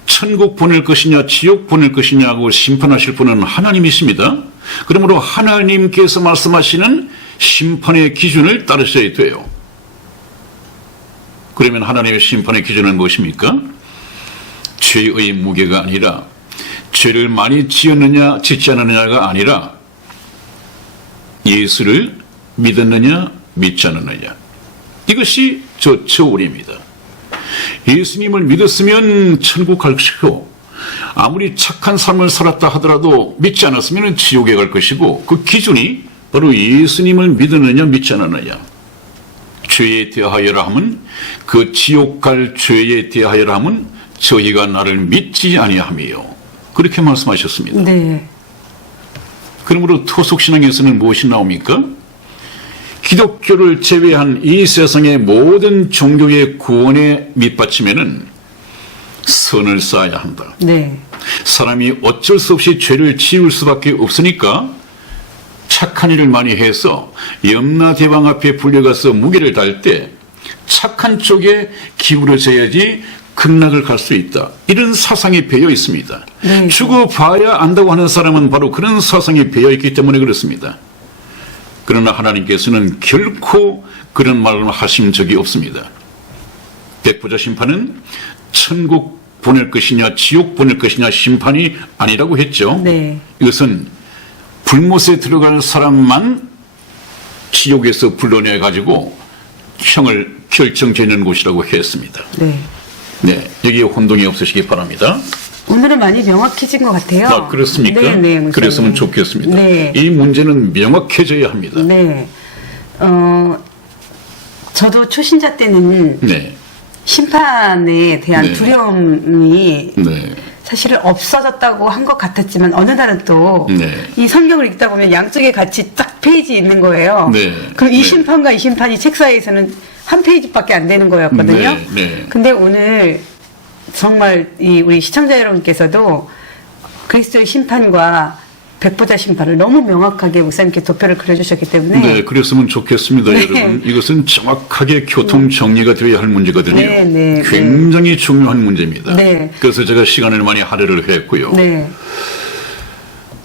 천국 보낼 것이냐 지옥 보낼 것이냐고 심판하실 분은 하나님이십니다. 그러므로 하나님께서 말씀하시는 심판의 기준을 따르셔야 돼요. 그러면 하나님의 심판의 기준은 무엇입니까? 죄의 무게가 아니라 죄를 많이 지었느냐 짓지 않았느냐가 아니라 예수를 믿었느냐 믿지 않았느냐. 이것이 저울입니다. 예수님을 믿었으면 천국 갈 것이고 아무리 착한 삶을 살았다 하더라도 믿지 않았으면 지옥에 갈 것이고 그 기준이 바로 예수님을 믿었느냐 믿지 않았느냐. 죄에 대하여라 하면 그 지옥 갈 죄에 대하여라 하면 저희가 나를 믿지 아니함이요. 그렇게 말씀하셨습니다. 네. 그러므로 토속신앙에서는 무엇이 나옵니까? 기독교를 제외한 이 세상의 모든 종교의 구원의 밑받침에는 선을 쌓아야 한다. 네. 사람이 어쩔 수 없이 죄를 지을 수밖에 없으니까 착한 일을 많이 해서 염라대왕 앞에 불려가서 무게를 달 때 착한 쪽에 기울어져야지 극락을 갈 수 있다. 이런 사상이 배어 있습니다. 네. 죽어봐야 안다고 하는 사람은 바로 그런 사상이 배어 있기 때문에 그렇습니다. 그러나 하나님께서는 결코 그런 말을 하신 적이 없습니다. 백보자 심판은 천국 보낼 것이냐 지옥 보낼 것이냐 심판이 아니라고 했죠. 네. 이것은 불못에 들어갈 사람만 지옥에서 불러내가지고 형을 결정짓는 곳이라고 했습니다. 네. 네, 여기에 혼동이 없으시기 바랍니다. 오늘은 많이 명확해진 것 같아요. 아, 그렇습니까? 네, 네, 목사님. 그랬으면 좋겠습니다. 네. 이 문제는 명확해져야 합니다. 네. 저도 초신자 때는 네. 심판에 대한 네. 두려움이 네. 사실은 없어졌다고 한 것 같았지만 어느 날은 또 이 네. 성경을 읽다 보면 양쪽에 같이 딱 페이지 있는 거예요. 네. 그럼 이 네. 심판과 이 심판이 책 사이에서는 한 페이지밖에 안 되는 거였거든요. 네. 네. 근데 오늘 정말 우리 시청자 여러분께서도 그리스도의 심판과 백보자 심판을 너무 명확하게 목사님께 도표를 그려주셨기 때문에 네, 그랬으면 좋겠습니다, 네. 여러분. 이것은 정확하게 교통 정리가 되어야 할 문제거든요. 네, 네, 굉장히 중요한 문제입니다. 네. 그래서 제가 시간을 많이 할애를 했고요. 네.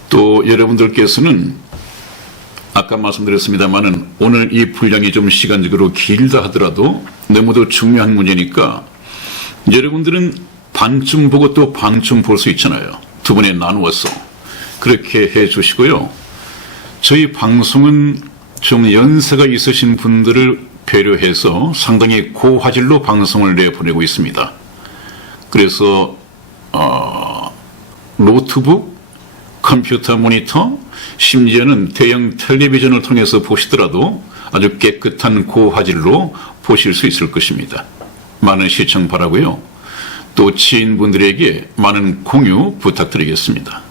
또 여러분들께서는 아까 말씀드렸습니다만은 오늘 이 분량이 좀 시간적으로 길다 하더라도 너무도 중요한 문제니까 여러분들은 반쯤 보고 또 반쯤 볼 수 있잖아요. 두 번에 나누어서 그렇게 해 주시고요. 저희 방송은 좀 연세가 있으신 분들을 배려해서 상당히 고화질로 방송을 내보내고 있습니다. 그래서 노트북, 컴퓨터 모니터, 심지어는 대형 텔레비전을 통해서 보시더라도 아주 깨끗한 고화질로 보실 수 있을 것입니다. 많은 시청 바라고요. 또 지인분들에게 많은 공유 부탁드리겠습니다.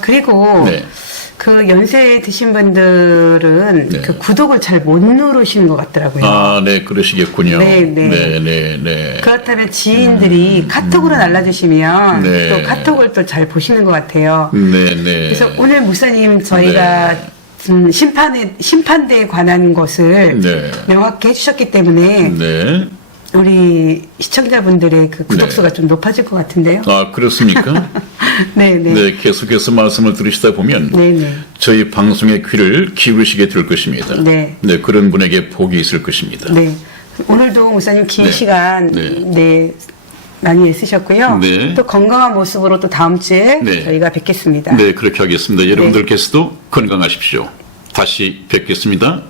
그리고 네. 그 연세 드신 분들은 네. 그 구독을 잘 못 누르시는 것 같더라고요. 네, 그러시겠군요. 네. 그렇다면 지인들이 카톡으로 날라주시면 네. 또 카톡을 또 잘 보시는 것 같아요. 네. 그래서 오늘 목사님 저희가 심판대에 관한 것을 네. 명확히 해주셨기 때문에 네. 우리 시청자분들의 그 구독수가 좀 높아질 것 같은데요. 그렇습니까? 네네. 네, 계속해서 말씀을 들으시다 보면 네네. 저희 방송의 귀를 기울이시게 될 것입니다. 네. 그런 분에게 복이 있을 것입니다. 네. 오늘도 목사님 긴 네. 시간 네. 많이 애쓰셨고요. 네. 또 건강한 모습으로 또 다음 주에 네. 저희가 뵙겠습니다. 네, 그렇게 하겠습니다. 여러분들께서도 건강하십시오. 다시 뵙겠습니다.